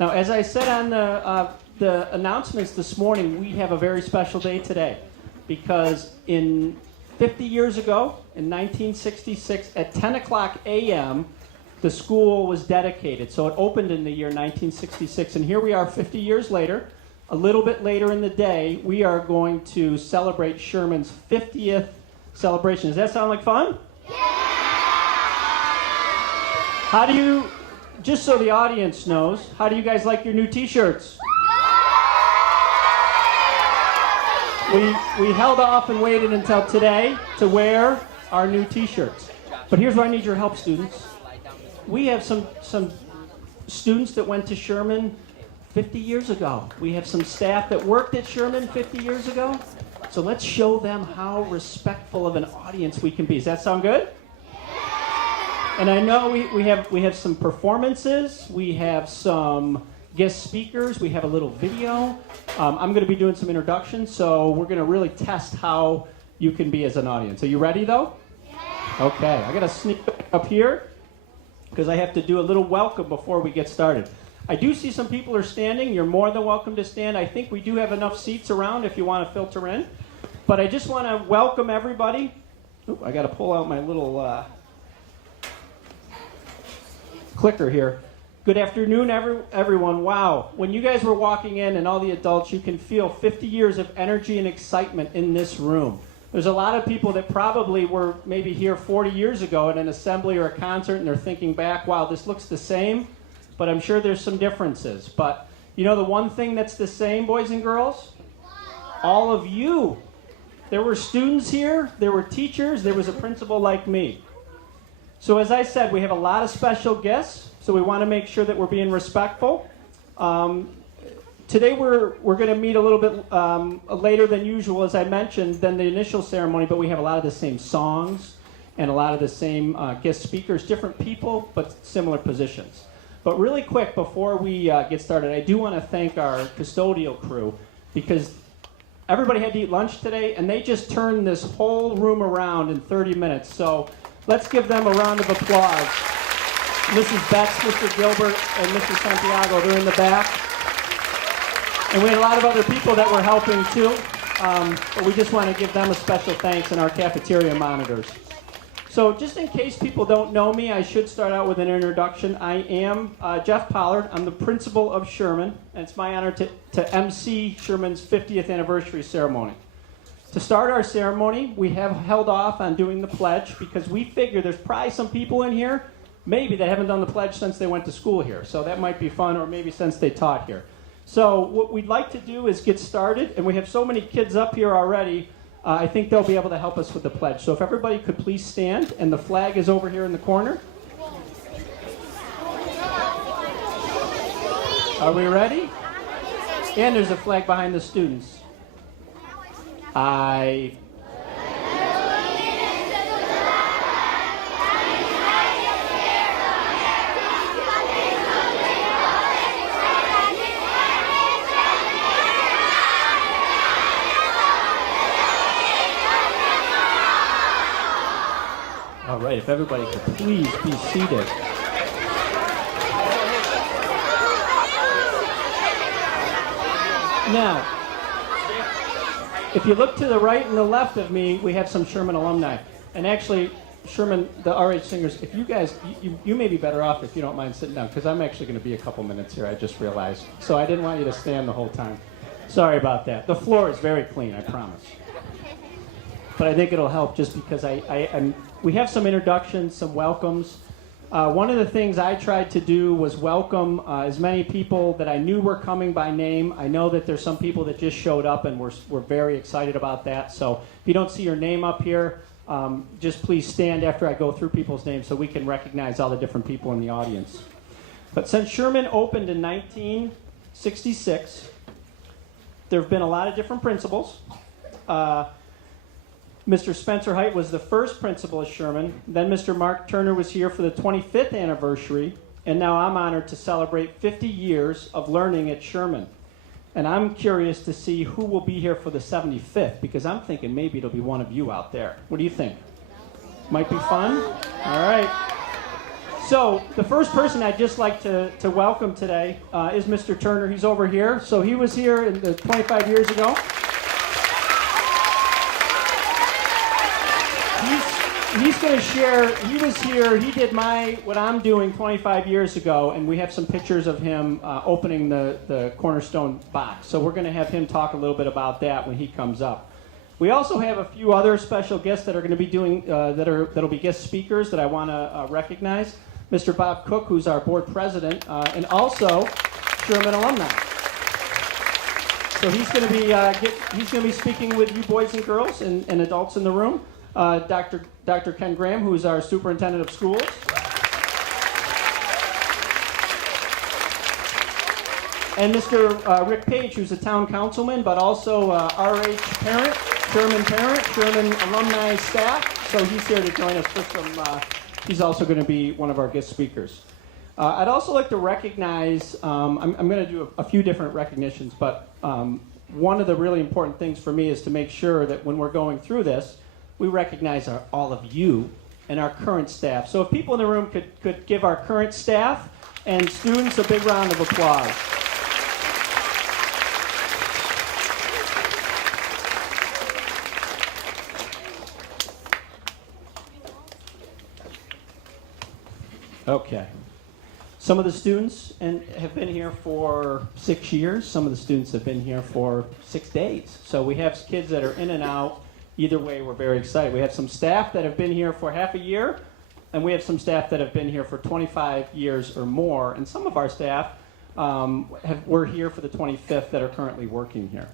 Now, as I said on the announcements this morning, we have a very special day today because in 50 years ago, in 1966, at 10 o'clock a.m., the school was dedicated. So it opened in the year 1966, and here we are 50 years later. A little bit later in the day, we are going to celebrate Sherman's 50th celebration. Does that sound like fun? Yeah! How do you, just so the audience knows, how do you guys like your new t-shirts? We held off and waited until today to wear our new t-shirts. But here's where I need your help, students. We have some students that went to Sherman 50 years ago. We have some staff that worked at Sherman 50 years ago. So let's show them how respectful of an audience we can be. Does that sound good? And I know we have some performances. We have some guest speakers. We have a little video. I'm going to be doing some introductions, so we're going to really test how you can be as an audience. Are you ready, though? Yeah. Okay, I got to sneak up here because I have to do a little welcome before we get started. I do see some people are standing. You're more than welcome to stand. I think we do have enough seats around if you want to filter in. But I just want to welcome everybody. Ooh, I got to pull out my little clicker here. Good afternoon, everyone. Wow. When you guys were walking in and all the adults, you can feel 50 years of energy and excitement in this room. There's a lot of people that probably were maybe here 40 years ago at an assembly or a concert, and they're thinking back, wow, this looks the same, but I'm sure there's some differences. But you know the one thing that's the same, boys and girls? All of you. There were students here, there were teachers, there was a principal like me. So as I said, we have a lot of special guests. So we want to make sure that we're being respectful. Today we're going to meet a little bit later than usual, as I mentioned, than the initial ceremony, but we have a lot of the same songs and a lot of the same guest speakers, different people, but similar positions. But really quick, before we get started, I do want to thank our custodial crew because everybody had to eat lunch today, and they just turned this whole room around in 30 minutes. So let's give them a round of applause. Mrs. Betts, Mr. Gilbert, and Mr. Santiago, they're in the back. And we had a lot of other people that were helping too, but we just want to give them a special thanks and our cafeteria monitors. So just in case people don't know me, I should start out with an introduction. I am Jeff Pollard. I'm the principal of Sherman, and it's my honor to MC Sherman's 50th anniversary ceremony. To start our ceremony, we have held off on doing the pledge because we figure there's probably some people in here maybe they haven't done the pledge since they went to school here. So that might be fun, or maybe since they taught here. So what we'd like to do is get started, and we have so many kids up here already, I think they'll be able to help us with the pledge. So if everybody could please stand, and the flag is over here in the corner. Are we ready? And there's a flag behind the students. All right, if everybody could please be seated. Now, if you look to the right and the left of me, we have some Sherman alumni. And actually, Sherman, the RUsh singers, if you guys, you may be better off if you don't mind sitting down, because I'm actually going to be a couple minutes here, I just realized. So I didn't want you to stand the whole time. Sorry about that. The floor is very clean, I promise. But I think it'll help just because we have some introductions, some welcomes. One of the things I tried to do was welcome as many people that I knew were coming by name. I know that there's some people that just showed up, and we're very excited about that. So if you don't see your name up here, just please stand after I go through people's names so we can recognize all the different people in the audience. But since Sherman opened in 1966, there have been a lot of different principals. Mr. Spencer Height was the first principal at Sherman. Then Mr. Mark Turner was here for the 25th anniversary. And now I'm honored to celebrate 50 years of learning at Sherman. And I'm curious to see who will be here for the 75th, because I'm thinking maybe it'll be one of you out there. What do you think? Might be fun? All right. So the first person I'd just like to welcome today is Mr. Turner. He's over here. So he was here 25 years ago. He's going to share. He was here. He did what I'm doing 25 years ago, and we have some pictures of him opening the Cornerstone box. So we're going to have him talk a little bit about that when he comes up. We also have a few other special guests that are going to be doing that'll be guest speakers that I want to recognize. Mr. Bob Cook, who's our board president, and also Sherman Alumni. So he's going to be speaking with you boys and girls and adults in the room. Dr. Ken Graham, who is our superintendent of schools. And Mr. Rick Page, who's a town councilman, but also RUsh parent, Sherman Alumni staff. So he's here to join us he's also going to be one of our guest speakers. I'd also like to recognize, I'm going to do a few different recognitions, but one of the really important things for me is to make sure that when we're going through this, we recognize all of you and our current staff. So if people in the room could give our current staff and students a big round of applause. Okay. Some of the students have been here for 6 years. Some of the students have been here for 6 days. So we have kids that are in and out. Either way, we're very excited. We have some staff that have been here for half a year, and we have some staff that have been here for 25 years or more. And some of our staff were here for the 25th that are currently working here.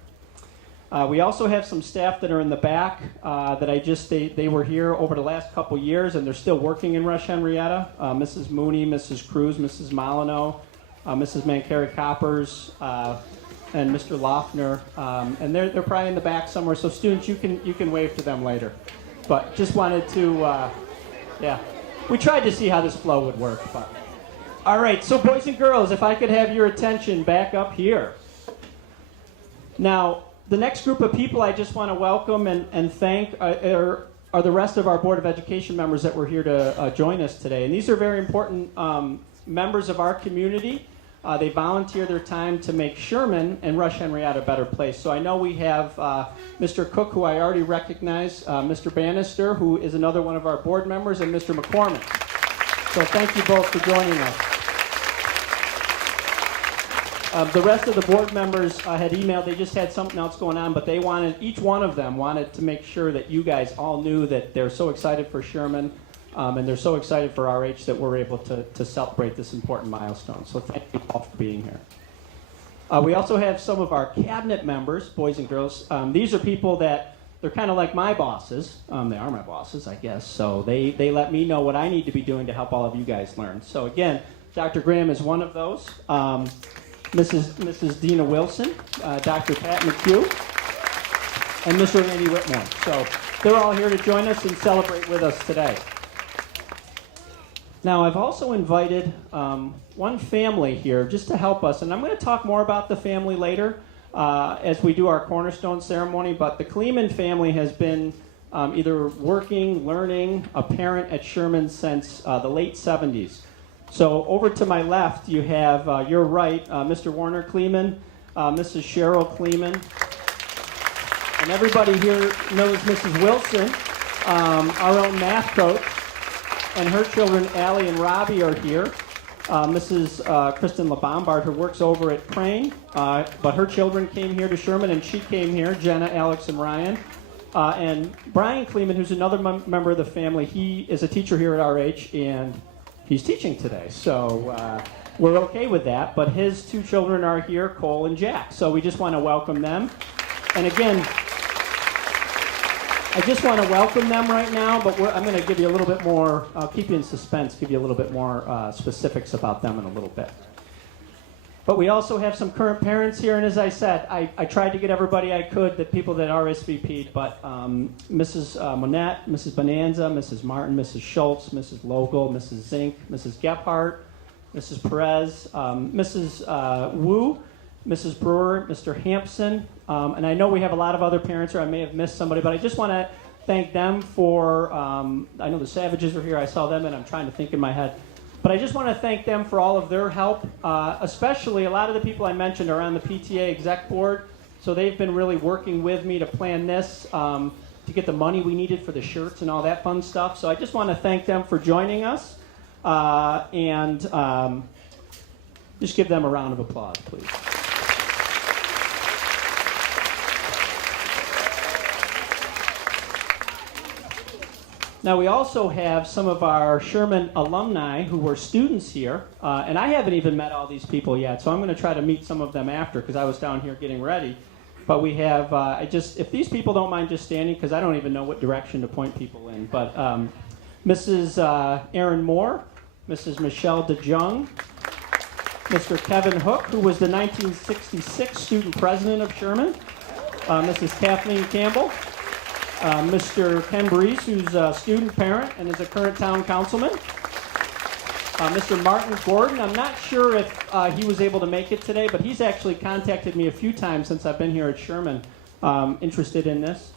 We also have some staff that are in the back that they were here over the last couple years, and they're still working in RUsh-Henrietta. Mrs. Mooney, Mrs. Cruz, Mrs. Molyneux, Mrs. Mancari-Coppers, and Mr. Loeffner, and they're probably in the back somewhere. So students, you can wave to them later. But just wanted to, we tried to see how this flow would work. But all right, so boys and girls, if I could have your attention back up here. Now, the next group of people I just want to welcome and thank are the rest of our Board of Education members that were here to join us today. And these are very important members of our community. They volunteer their time to make Sherman and RUsh-Henrietta a better place. So I know we have Mr. Cook, who I already recognize, Mr. Bannister, who is another one of our board members, and Mr. McCormick. So thank you both for joining us. The rest of the board members had emailed. They just had something else going on, but each one of them wanted to make sure that you guys all knew that they're so excited for Sherman. And they're so excited for RUsh that we're able to celebrate this important milestone. So thank you all for being here. We also have some of our cabinet members, boys and girls. These are people that they're kind of like my bosses. They are my bosses, I guess. So they let me know what I need to be doing to help all of you guys learn. So again, Dr. Graham is one of those. Mrs. Dina Wilson, Dr. Pat McHugh, and Mr. Randy Whitmore. So they're all here to join us and celebrate with us today. Now, I've also invited one family here just to help us, and I'm going to talk more about the family later as we do our cornerstone ceremony, but the Kleeman family has been either working, learning, a parent at Sherman since the late 70s. So over to my left, you have, your right, Mr. Warner Kleeman, Mrs. Cheryl Lehman, and everybody here knows Mrs. Wilson, our own math coach. And her children, Allie and Robbie, are here. Mrs. Kristen LeBombard, who works over at Crane, but her children came here to Sherman, and she came here, Jenna, Alex, and Ryan. And Brian Kleeman, who's another member of the family, he is a teacher here at RUsh, and he's teaching today. So we're okay with that, but his two children are here, Cole and Jack. So we just want to welcome them. And again, I just want to welcome them right now, but I'm going to give you a little bit more, keep you in suspense, give you a little bit more specifics about them in a little bit. But we also have some current parents here, and as I said, I tried to get everybody I could, the people that RSVP'd, but Mrs. Monette, Mrs. Bonanza, Mrs. Martin, Mrs. Schultz, Mrs. Logel, Mrs. Zink, Mrs. Gephardt, Mrs. Perez, Mrs. Wu, Mrs. Brewer, Mr. Hampson, and I know we have a lot of other parents here. I may have missed somebody, but I just want to thank them for, I know the Savages are here. I saw them, and I'm trying to think in my head. But I just want to thank them for all of their help, especially a lot of the people I mentioned are on the PTA exec board, so they've been really working with me to plan this, to get the money we needed for the shirts and all that fun stuff. So I just want to thank them for joining us, and just give them a round of applause, please. Now, we also have some of our Sherman alumni who were students here, and I haven't even met all these people yet, so I'm going to try to meet some of them after, because I was down here getting ready. But we have, if these people don't mind just standing, because I don't even know what direction to point people in, but Mrs. Erin Moore, Mrs. Michelle DeJong, Mr. Kevin Hook, who was the 1966 student president of Sherman, Mrs. Kathleen Campbell, Mr. Ken Brees, who's a student parent and is a current town councilman. Mr. Martin Gordon, I'm not sure if he was able to make it today, but he's actually contacted me a few times since I've been here at Sherman, interested in this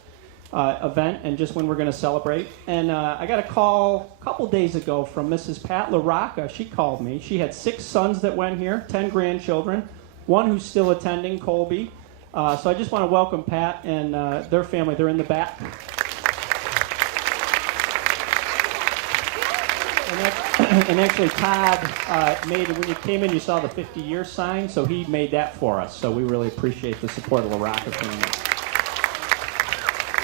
event and just when we're going to celebrate. And I got a call a couple days ago from Mrs. Pat LaRocca. She called me. She had 6 sons that went here, 10 grandchildren, one who's still attending, Colby. So I just want to welcome Pat and their family. They're in the back. And actually, Todd made it. When you came in, you saw the 50-year sign, so he made that for us. So we really appreciate the support of the LaRocca family.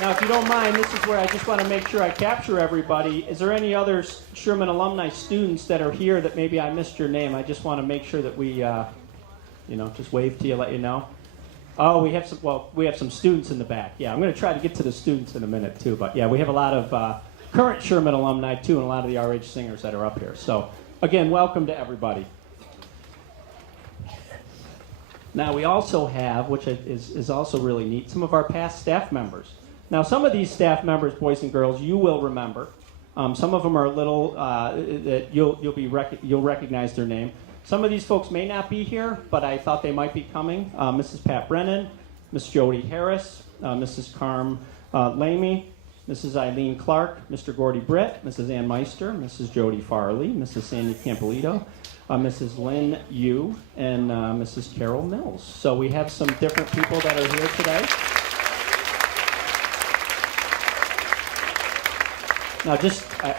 Now, if you don't mind, this is where I just want to make sure I capture everybody. Is there any other Sherman alumni students that are here that maybe I missed your name? I just want to make sure that we, just wave to you, let you know. Oh, we have some students in the back. Yeah, I'm going to try to get to the students in a minute, too. But, yeah, we have a lot of current Sherman alumni, too, and a lot of the RUsh singers that are up here. So, again, welcome to everybody. Now, we also have, which is also really neat, some of our past staff members. Now, some of these staff members, boys and girls, you will remember. Some of them are little, that you'll recognize their name. Some of these folks may not be here, but I thought they might be coming. Mrs. Pat Brennan, Miss Jody Harris, Mrs. Carm Lamy, Mrs. Eileen Clark, Mr. Gordy Britt, Mrs. Ann Meister, Mrs. Jody Farley, Mrs. Sandy Campolito, Mrs. Lynn Yu, and Mrs. Carol Mills. So we have some different people that are here today. Now,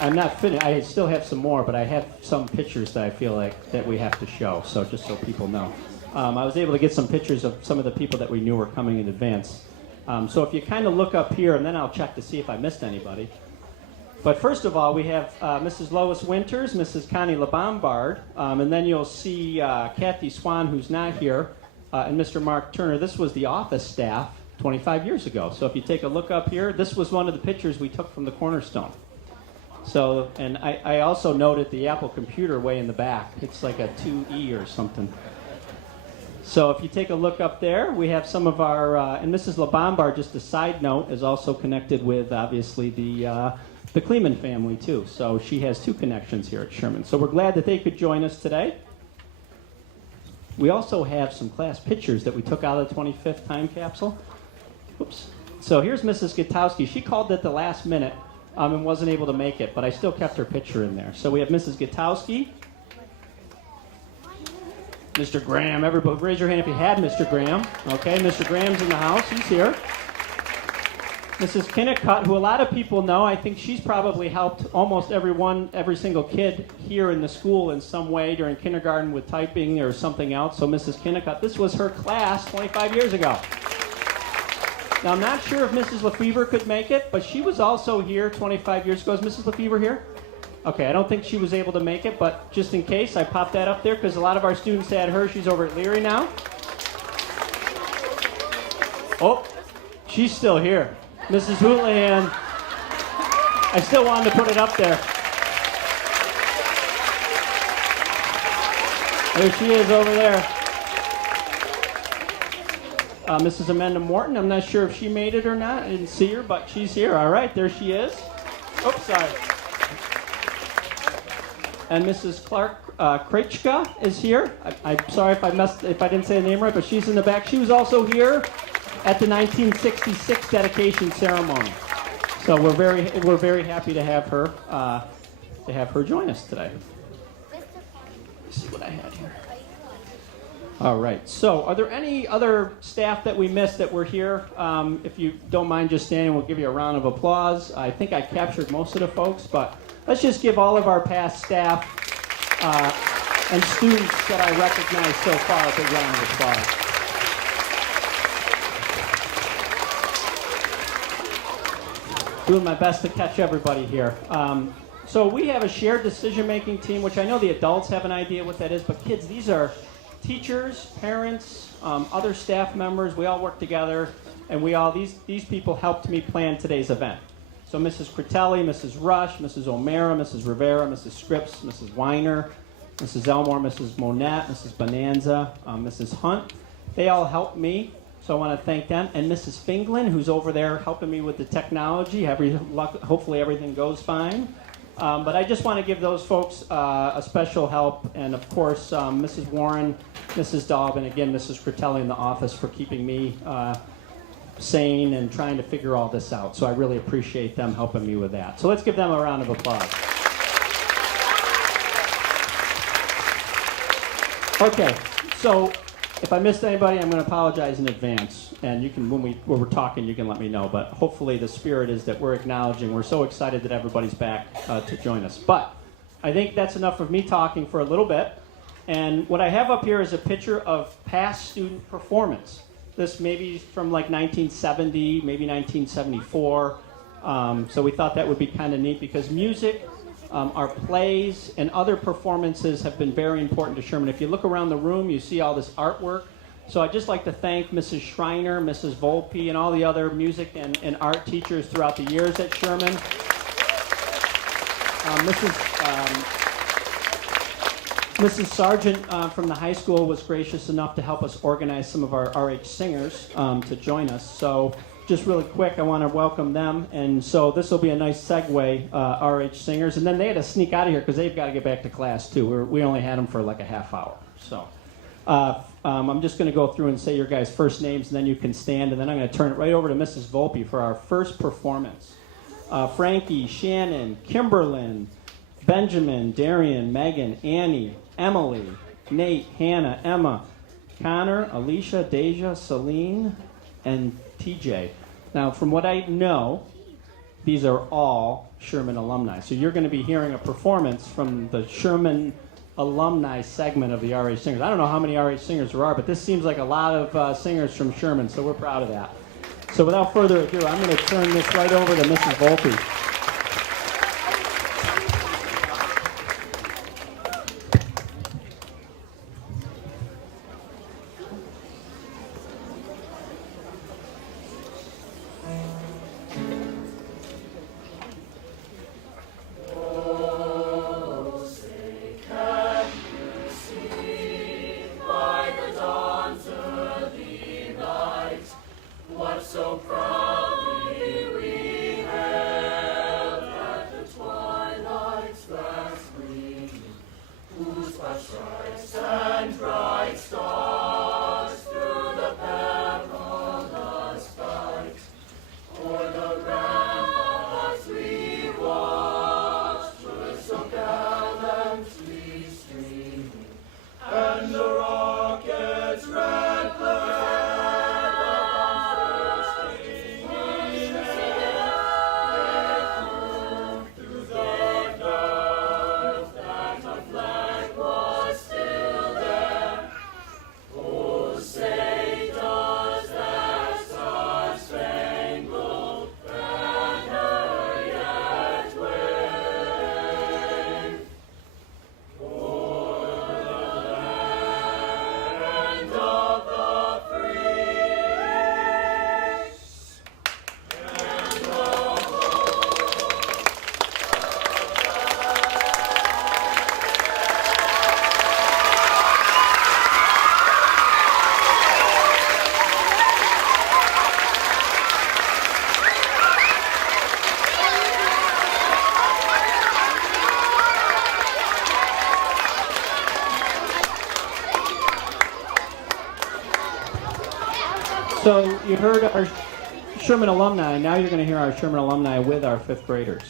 I'm not finished. I still have some more, but I have some pictures that I feel like that we have to show, so just so people know. I was able to get some pictures of some of the people that we knew were coming in advance. So if you kind of look up here, and then I'll check to see if I missed anybody. But first of all, we have Mrs. Lois Winters, Mrs. Connie LeBombard, and then you'll see Kathy Swan, who's not here, and Mr. Mark Turner. This was the office staff 25 years ago. So if you take a look up here, this was one of the pictures we took from the Cornerstone. So, and I also noted the Apple computer way in the back. It's like a 2E or something. So if you take a look up there, we have some of our, and Mrs. LeBombard, just a side note, is also connected with, obviously, the Kleeman family, too. So she has 2 connections here at Sherman. So we're glad that they could join us today. We also have some class pictures that we took out of the 25th time capsule. Oops. So here's Mrs. Gutowski. She called at the last minute. And wasn't able to make it, but I still kept her picture in there. So we have Mrs. Gutowski, Mr. Graham. Everybody, raise your hand if you had Mr. Graham. Okay, Mr. Graham's in the house. He's here. Mrs. Kinnicott, who a lot of people know. I think she's probably helped almost every single kid here in the school in some way during kindergarten with typing or something else. So Mrs. Kinnicott, this was her class 25 years ago. Now, I'm not sure if Mrs. Lefevre could make it, but she was also here 25 years ago. Is Mrs. Lefevre here? Okay, I don't think she was able to make it, but just in case, I popped that up there because a lot of our students had her. She's over at Leary now. Oh, she's still here. Mrs. Houlihan. I still wanted to put it up there. There she is over there. Mrs. Amanda Morton, I'm not sure if she made it or not. I didn't see her, but she's here. All right, there she is. Oops, sorry. And Mrs. Clark Krejka is here. I'm sorry if I didn't say the name right, but she's in the back. She was also here at the 1966 dedication ceremony. So we're very happy to have her join us today. see what I had here. All right. So are there any other staff that we missed that were here? If you don't mind just standing, we'll give you a round of applause. I think I captured most of the folks, but let's just give all of our past staff and students that I recognize so far a big round of applause. Doing my best to catch everybody here. So we have a shared decision-making team, which I know the adults have an idea what that is, but kids, these are teachers, parents, other staff members. We all work together, and these people helped me plan today's event. So Mrs. Critelli, Mrs. Rush, Mrs. O'Mara, Mrs. Rivera, Mrs. Scripps, Mrs. Weiner, Mrs. Elmore, Mrs. Monette, Mrs. Bonanza, Mrs. Hunt. They all helped me, so I want to thank them. And Mrs. Finglin, who's over there helping me with the technology. Hopefully everything goes fine. But I just want to give those folks a special help. And, of course, Mrs. Warren, Mrs. Daub, and, again, Mrs. Critelli in the office for keeping me sane and trying to figure all this out. So I really appreciate them helping me with that. So let's give them a round of applause. Okay, so if I missed anybody, I'm going to apologize in advance. And you can, when we're talking, you can let me know. But hopefully the spirit is that we're acknowledging. We're so excited that everybody's back to join us. But I think that's enough of me talking for a little bit. And what I have up here is a picture of past student performance. This may be from like 1970, maybe 1974. So we thought that would be kind of neat because music, our plays, and other performances have been very important to Sherman. If you look around the room, you see all this artwork. So I'd just like to thank Mrs. Schreiner, Mrs. Volpe, and all the other music and art teachers throughout the years at Sherman. Mrs. Sargent from the high school was gracious enough to help us organize some of our RH singers to join us. So just really quick, I want to welcome them. And so this will be a nice segue, RH singers. And then they had to sneak out of here because they've got to get back to class too. We only had them for like a half hour. So I'm just going to go through and say your guys' first names, and then you can stand. And then I'm going to turn it right over to Mrs. Volpe for our first performance. Frankie, Shannon, Kimberlyn, Benjamin, Darian, Megan, Annie, Emily, Nate, Hannah, Emma, Connor, Alicia, Deja, Celine, and TJ. Now, from what I know, these are all Sherman alumni. So you're going to be hearing a performance from the Sherman alumni segment of the RH Singers. I don't know how many RH Singers there are, but this seems like a lot of singers from Sherman, so we're proud of that. So without further ado, I'm going to turn this right over to Mrs. Volpe. So you heard our Sherman alumni. Now you're going to hear our Sherman alumni with our fifth graders.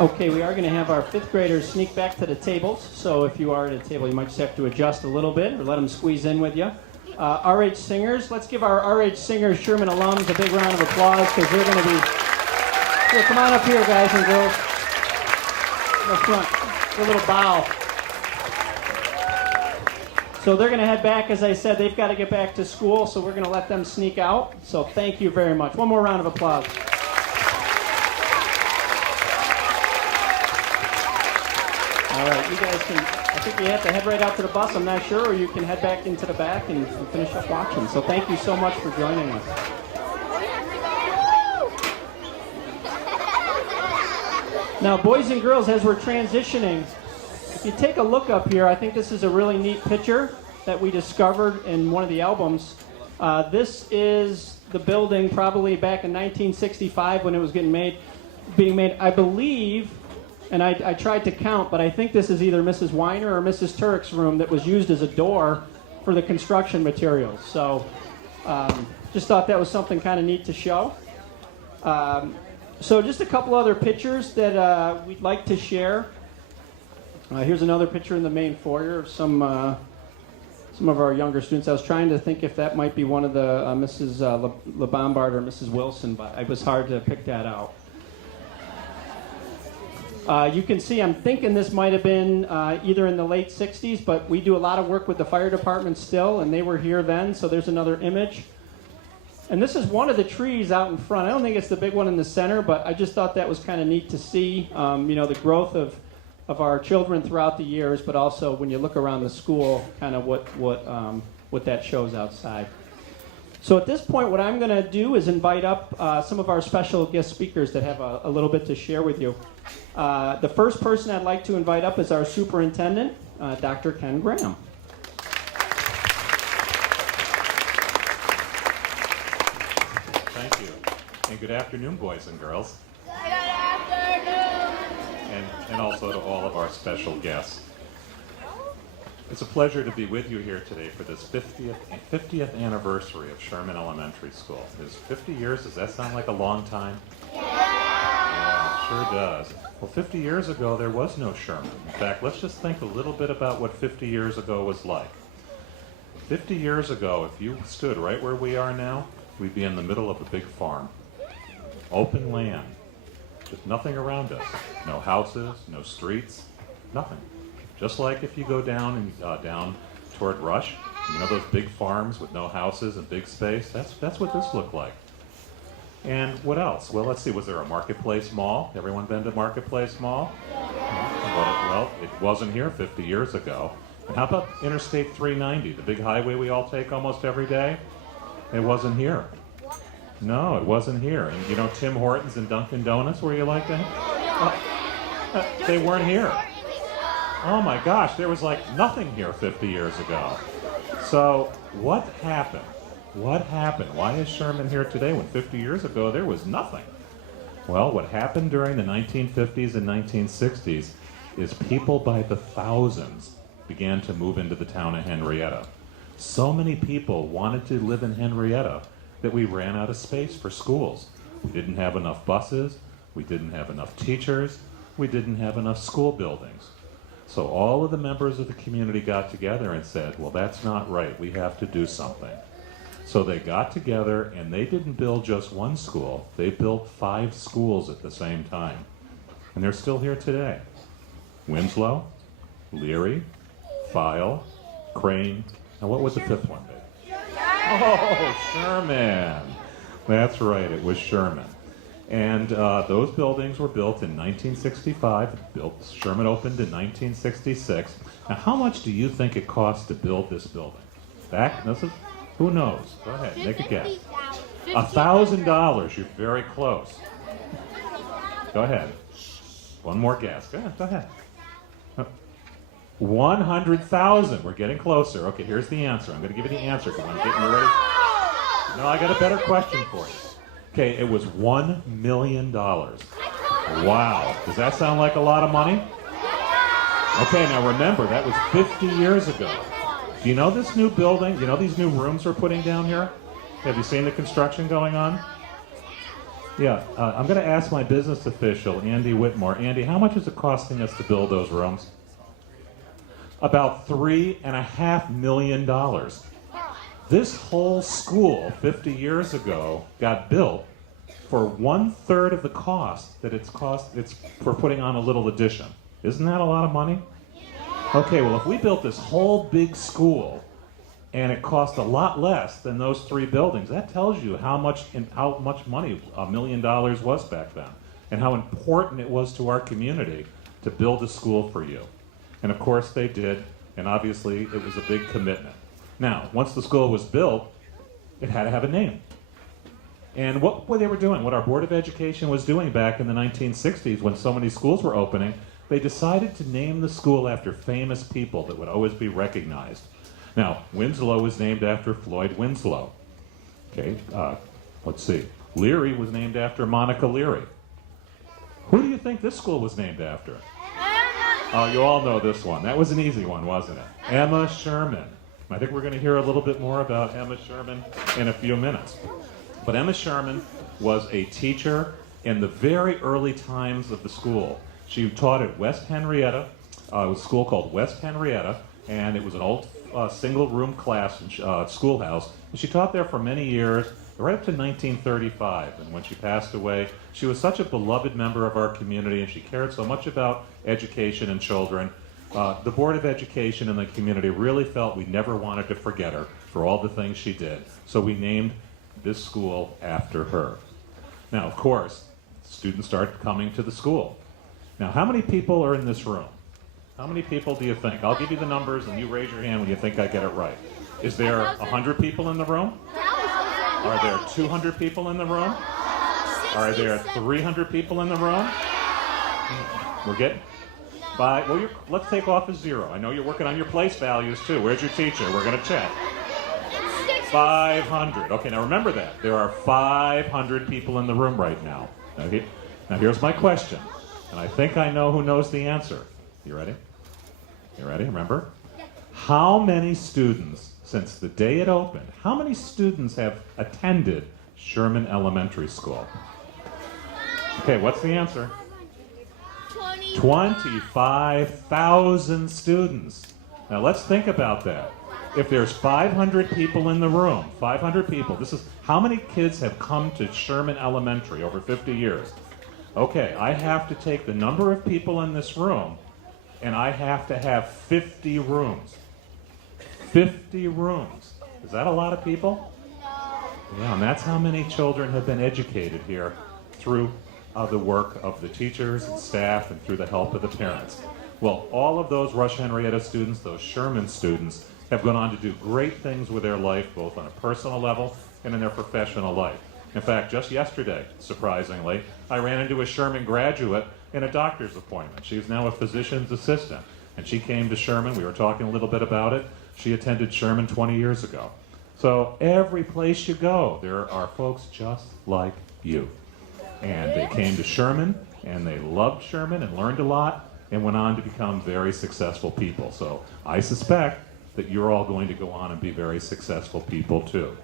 Okay, we are going to have our fifth graders sneak back to the tables. So if you are at a table, you might just have to adjust a little bit or let them squeeze in with you. RUsh singers, let's give our RUsh singers, Sherman alums, a big round of applause because they're going to be... Here, come on up here, guys and girls. In the front. A little bow. So they're going to head back. As I said, they've got to get back to school, so we're going to let them sneak out. So thank you very much. One more round of applause. All right, you guys can, I think you have to head right out to the bus, I'm not sure, or you can head back into the back and finish up watching. So thank you so much for joining us. Now, boys and girls, as we're transitioning, if you take a look up here, I think this is a really neat picture that we discovered in one of the albums. This is the building probably back in 1965 when it was being made, I believe. And I tried to count, but I think this is either Mrs. Weiner or Mrs. Turk's room that was used as a door for the construction materials. So just thought that was something kind of neat to show. So just a couple other pictures that we'd like to share. Here's another picture in the main foyer of some of our younger students. I was trying to think if that might be one of the Mrs. LeBombard or Mrs. Wilson, but it was hard to pick that out. You can see, I'm thinking this might have been either in the late 60s, but we do a lot of work with the fire department still, and they were here then, so there's another image. And this is one of the trees out in front. I don't think it's the big one in the center, but I just thought that was kind of neat to see, the growth of our children throughout the years, but also when you look around the school, kind of what that shows outside. So at this point, what I'm going to do is invite up some of our special guest speakers that have a little bit to share with you. The first person I'd like to invite up is our superintendent, Dr. Ken Graham. Thank you. And good afternoon, boys and girls. Good afternoon. And also to all of our special guests. It's a pleasure to be with you here today for this 50th anniversary of Sherman Elementary School. Is 50 years, does that sound like a long time? Yeah, it sure does. Well, 50 years ago, there was no Sherman. In fact, let's just think a little bit about what 50 years ago was like. 50 years ago, if you stood right where we are now, we'd be in the middle of a big farm. Open land. Just nothing around us. No houses, no streets, nothing. Just like if you go down toward Rush, those big farms with no houses and big space, that's what this looked like. And what else? Well, let's see, was there a Marketplace Mall? Everyone been to Marketplace Mall? Well, it wasn't here 50 years ago. And how about Interstate 390, the big highway we all take almost every day? It wasn't here. No, it wasn't here. And Tim Hortons and Dunkin' Donuts, where you like that? They weren't here. Oh my gosh, there was like nothing here 50 years ago. So what happened? What happened? Why is Sherman here today when 50 years ago there was nothing? Well, what happened during the 1950s and 1960s is people by the thousands began to move into the town of Henrietta. So many people wanted to live in Henrietta that we ran out of space for schools. We didn't have enough buses, we didn't have enough teachers, we didn't have enough school buildings. So all of the members of the community got together and said, well, that's not right, we have to do something. So they got together and they didn't build just one school, they built 5 schools at the same time. And they're still here today. Winslow, Leary, File, Crane, and what was the 5th one, babe? Oh, Sherman. That's right, it was Sherman. And those buildings were built in 1965. Sherman opened in 1966. Now, how much do you think it cost to build this building? Who knows? Go ahead, make a guess. $1,000. You're very close. Go ahead. One more guess. Go ahead. 100,000. We're getting closer. Okay, here's the answer. I'm going to give you the answer because I'm getting ready. No, I got a better question for you. Okay, it was $1 million. Wow. Does that sound like a lot of money? Okay, now remember, that was 50 years ago. Do you know this new building? You know these new rooms we're putting down here? Have you seen the construction going on? Yeah, I'm going to ask my business official, Andy Whitmore. Andy, how much is it costing us to build those rooms? About $3.5 million. This whole school, 50 years ago, got built for 1/3 of the cost that it's for putting on a little addition. Isn't that a lot of money? Okay, well, if we built this whole big school and it cost a lot less than those 3 buildings, that tells you how much money $1 million was back then, and how important it was to our community to build a school for you. And of course they did, and obviously it was a big commitment. Now, once the school was built, it had to have a name. And what they were doing, what our Board of Education was doing back in the 1960s when so many schools were opening, they decided to name the school after famous people that would always be recognized. Now, Winslow was named after Floyd Winslow. Okay, let's see. Leary was named after Monica Leary. Who do you think this school was named after? Oh, you all know this one. That was an easy one, wasn't it? Emma Sherman. I think we're going to hear a little bit more about Emma Sherman in a few minutes. But Emma Sherman was a teacher in the very early times of the school. She taught at RUsh-Henrietta. It was a school called RUsh-Henrietta, and it was an old single-room class schoolhouse. And she taught there for many years, right up to 1935. And when she passed away, she was such a beloved member of our community, and she cared so much about education and children. The Board of Education and the community really felt we never wanted to forget her for all the things she did. So we named this school after her. Now, of course, students started coming to the school. Now, how many people are in this room? How many people do you think? I'll give you the numbers and you raise your hand when you think I get it right. Is there 100 people in the room? Are there 200 people in the room? Are there 300 people in the room? We're getting? Well, let's take off a 0. I know you're working on your place values too. Where's your teacher? We're going to check. 500. Okay, now remember that. There are 500 people in the room right now. Now here's my question, and I think I know who knows the answer. You ready? You ready? Remember? How many students, since the day it opened, how many students have attended Sherman Elementary School? Okay, what's the answer? 25,000 students. Now let's think about that. If there's 500 people in the room, 500 people, this is how many kids have come to Sherman Elementary over 50 years? Okay, I have to take the number of people in this room, and I have to have 50 rooms. 50 rooms. Is that a lot of people? Yeah, and that's how many children have been educated here through the work of the teachers and staff and through the help of the parents. Well, all of those RUsh-Henrietta students, those Sherman students, have gone on to do great things with their life, both on a personal level and in their professional life. In fact, just yesterday, surprisingly, I ran into a Sherman graduate in a doctor's appointment. She's now a physician's assistant, and she came to Sherman. We were talking a little bit about it. She attended Sherman 20 years ago. So every place you go, there are folks just like you. And they came to Sherman, and they loved Sherman and learned a lot, and went on to become very successful people. So I suspect that you're all going to go on and be very successful people too.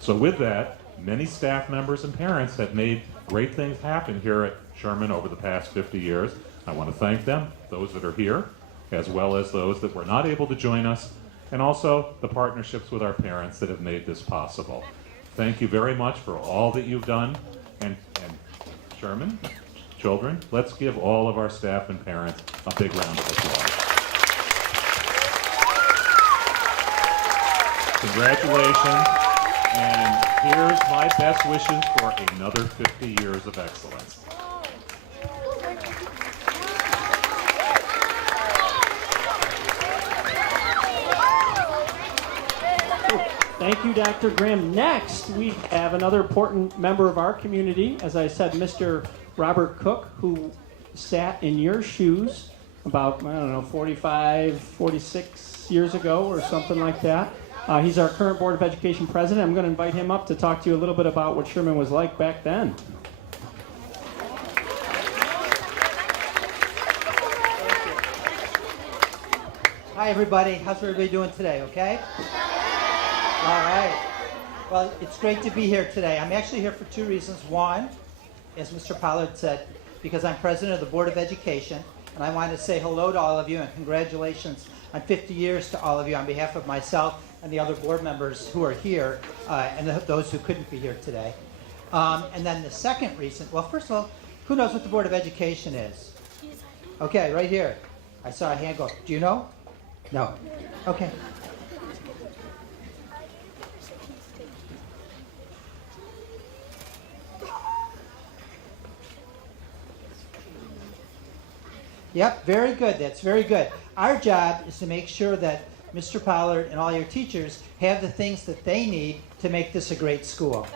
So with that, many staff members and parents have made great things happen here at Sherman over the past 50 years. I want to thank them, those that are here, as well as those that were not able to join us, and also the partnerships with our parents that have made this possible. Thank you very much for all that you've done. And Sherman, children, let's give all of our staff and parents a big round of applause. Congratulations, and here's my best wishes for another 50 years of excellence. Thank you, Dr. Graham. Next, we have another important member of our community, as I said, Mr. Robert Cook, who sat in your shoes about, 45, 46 years ago or something like that. He's our current Board of Education president. I'm going to invite him up to talk to you a little bit about what Sherman was like back then. Hi, everybody. How's everybody doing today, okay? All right. Well, it's great to be here today. I'm actually here for 2 reasons. One, as Mr. Pollard said, because I'm president of the Board of Education, and I want to say hello to all of you and congratulations on 50 years to all of you on behalf of myself and the other board members who are here and those who couldn't be here today. And then the second reason, well, first of all, who knows what the Board of Education is? Okay, right here. I saw a hand go. Do you know? No. Okay. Yep, very good. That's very good. Our job is to make sure that Mr. Pollard and all your teachers have the things that they need to make this a great school.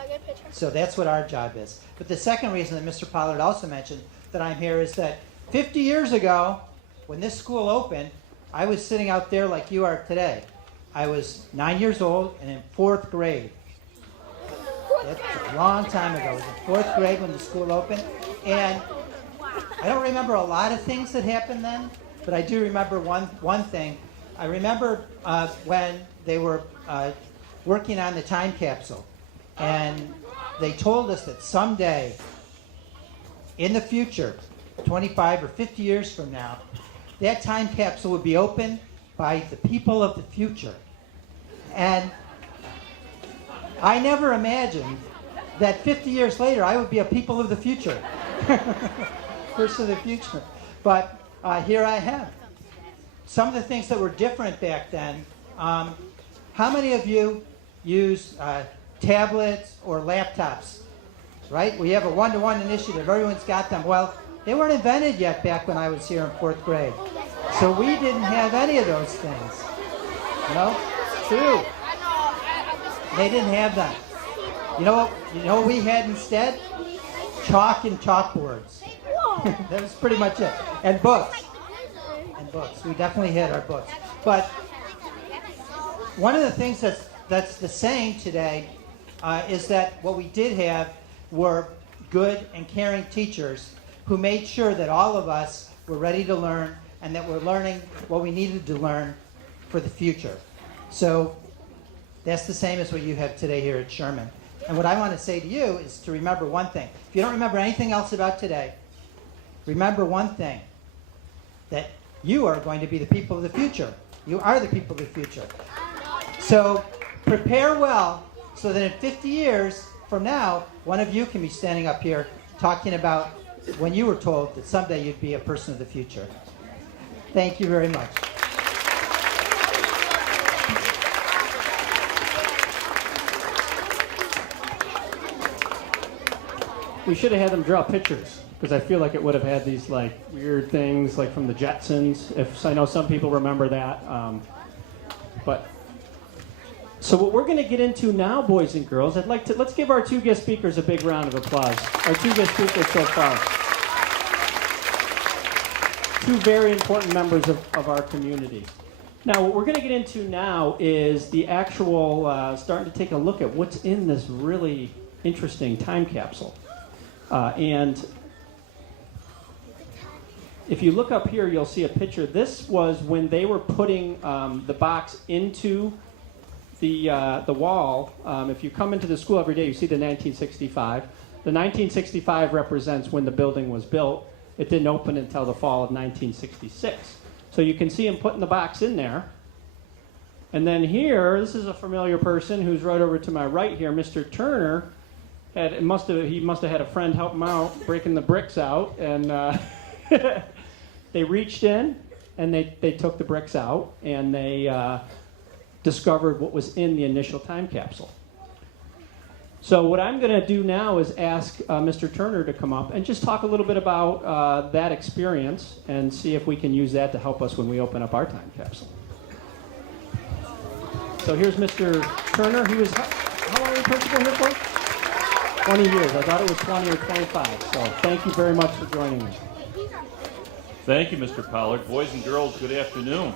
So that's what our job is. But the second reason that Mr. Pollard also mentioned that I'm here is that 50 years ago, when this school opened, I was sitting out there like you are today. I was 9 years old and in 4th grade. That's a long time ago. I was in 4th grade when the school opened. And I don't remember a lot of things that happened then, but I do remember one thing. I remember when they were working on the time capsule, and they told us that someday in the future, 25 or 50 years from now, that time capsule would be opened by the people of the future. And I never imagined that 50 years later I would be a people of the future. Person of the future. But here I am. Some of the things that were different back then, how many of you use tablets or laptops? Right? We have a one-to-one initiative. Everyone's got them. Well, they weren't invented yet back when I was here in 4th grade. So we didn't have any of those things. No? True. They didn't have them. You know what we had instead? Chalk and chalkboards. That was pretty much it. And books. And books. We definitely had our books. But one of the things that's the same today is that what we did have were good and caring teachers who made sure that all of us were ready to learn and that we're learning what we needed to learn for the future. So that's the same as what you have today here at Sherman. And what I want to say to you is to remember one thing. If you don't remember anything else about today, remember one thing, that you are going to be the people of the future. You are the people of the future. So prepare well so that in 50 years from now, one of you can be standing up here talking about when you were told that someday you'd be a person of the future. Thank you very much. We should have had them draw pictures, because I feel like it would have had these like weird things like from the Jetsons. I know some people remember that. So what we're going to get into now, boys and girls, let's give our two guest speakers a big round of applause. Our two guest speakers so far. Two very important members of our community. Now, what we're going to get into now is the actual starting to take a look at what's in this really interesting time capsule. And if you look up here, you'll see a picture. This was when they were putting the box into the wall. If you come into the school every day, you see the 1965. The 1965 represents when the building was built. It didn't open until the fall of 1966. So you can see him putting the box in there. And then here, this is a familiar person who's right over to my right here, Mr. Turner. He must have had a friend help him out, breaking the bricks out, and they reached in and they took the bricks out and they discovered what was in the initial time capsule. So what I'm going to do now is ask Mr. Turner to come up and just talk a little bit about that experience and see if we can use that to help us when we open up our time capsule. So here's Mr. Turner. He was, how long were you principal here for? 20 years. I thought it was 20 or 25. So thank you very much for joining me. Thank you, Mr. Pollard. Boys and girls, good afternoon.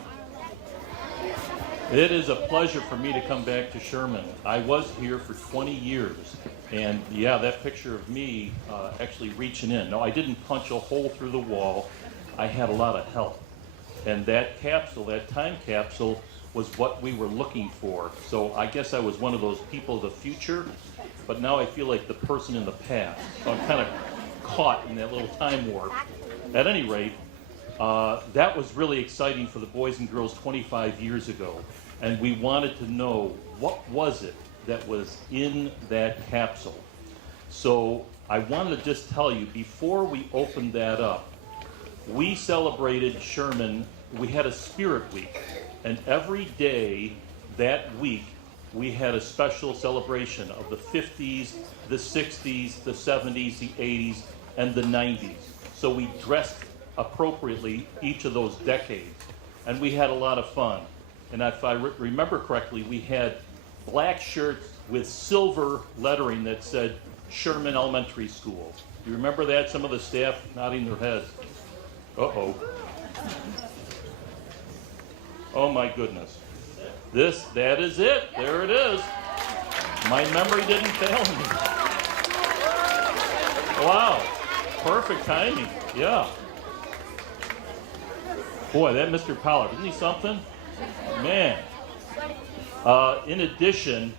It is a pleasure for me to come back to Sherman. I was here for 20 years, and yeah, that picture of me actually reaching in. No, I didn't punch a hole through the wall. I had a lot of help. And that capsule, that time capsule, was what we were looking for. So I guess I was one of those people of the future, but now I feel like the person in the past. So I'm kind of caught in that little time warp. At any rate, that was really exciting for the boys and girls 25 years ago. And we wanted to know, what was it that was in that capsule? So I wanted to just tell you, before we opened that up, we celebrated Sherman. We had a Spirit Week. And every day that week, we had a special celebration of the 50s, the 60s, the 70s, the 80s, and the 90s. So we dressed appropriately each of those decades. And we had a lot of fun. And if I remember correctly, we had black shirts with silver lettering that said Sherman Elementary School. You remember that? Some of the staff nodding their heads. Uh-oh. Oh my goodness. That is it. There it is. My memory didn't fail me. Wow. Perfect timing. Yeah. Boy, that Mr. Pollard, isn't he something? Man. In addition,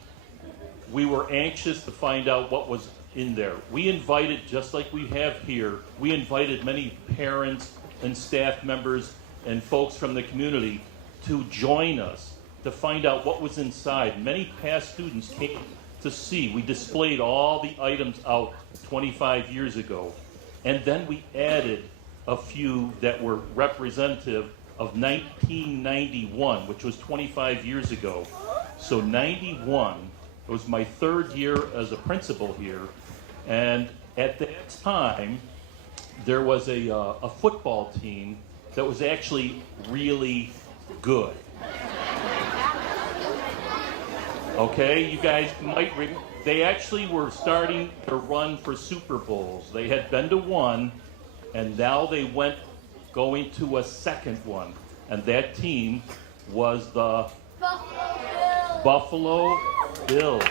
we were anxious to find out what was in there. We invited, just like we have here, we invited many parents and staff members and folks from the community to join us to find out what was inside. Many past students came to see. We displayed all the items out 25 years ago. And then we added a few that were representative of 1991, which was 25 years ago. So 91, it was my third year as a principal here. And at that time, there was a football team that was actually really good. Okay, you guys might they actually were starting to run for Super Bowls. They had been to one, and now they going to a second one. And that team was the Buffalo Bills.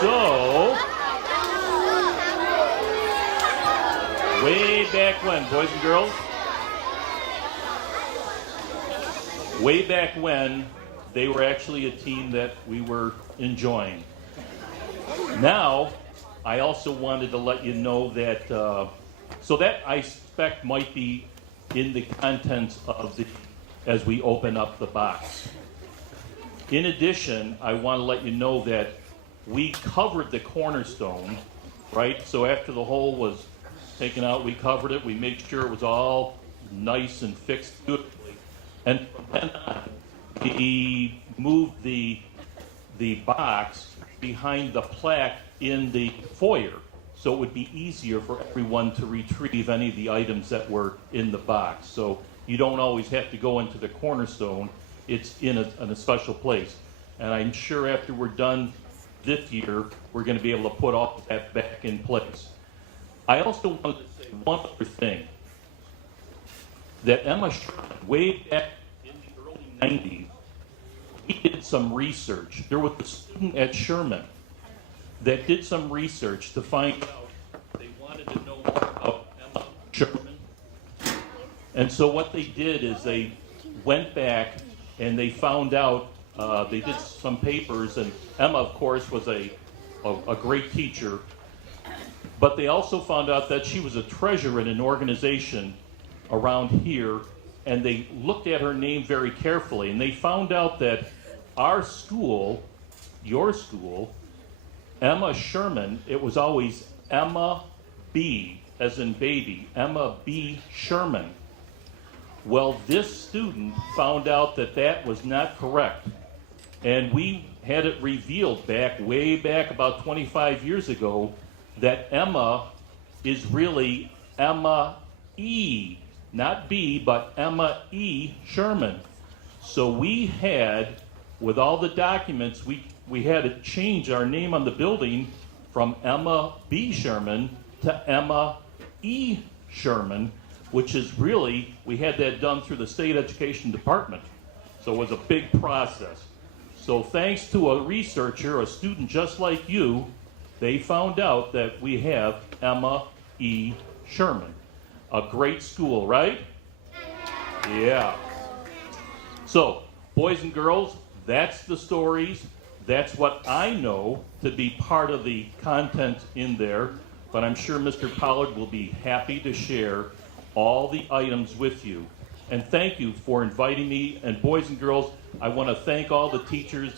So, way back when, boys and girls, way back when, they were actually a team that we were enjoying. Now, I also wanted to let you know that, so that I suspect might be in the contents of as we open up the box. In addition, I want to let you know that we covered the cornerstone, right? So after the hole was taken out, we covered it. We made sure it was all nice and fixed beautifully. And from then on, we moved the box behind the plaque in the foyer, so it would be easier for everyone to retrieve any of the items that were in the box. So you don't always have to go into the cornerstone. It's in a special place. And I'm sure after we're done this year, we're going to be able to put all of that back in place. I also wanted to say one other thing. That Emma Sherman, way back in the early 90s, we did some research. There was a student at Sherman that did some research to find out, they wanted to know more about Emma Sherman. And so what they did is they went back and they found out, they did some papers, and Emma, of course, was a great teacher, but they also found out that she was a treasurer in an organization around here, and they looked at her name very carefully, and they found out that our school, your school, Emma Sherman, it was always Emma B, as in baby, Emma B. Sherman. Well, this student found out that that was not correct, and we had it revealed way back about 25 years ago that Emma is really Emma E, not B, but Emma E. Sherman. So we had, with all the documents, we had to change our name on the building from Emma B. Sherman to Emma E. Sherman, which is really, we had that done through the state education department. So it was a big process. So thanks to a researcher, a student just like you, they found out that we have Emma E. Sherman. A great school, right? Yeah. So, boys and girls, That's the stories. That's what I know to be part of the content in there. But I'm sure Mr. Pollard will be happy to share all the items with you. And thank you for inviting me. And boys and girls, I want to thank all the teachers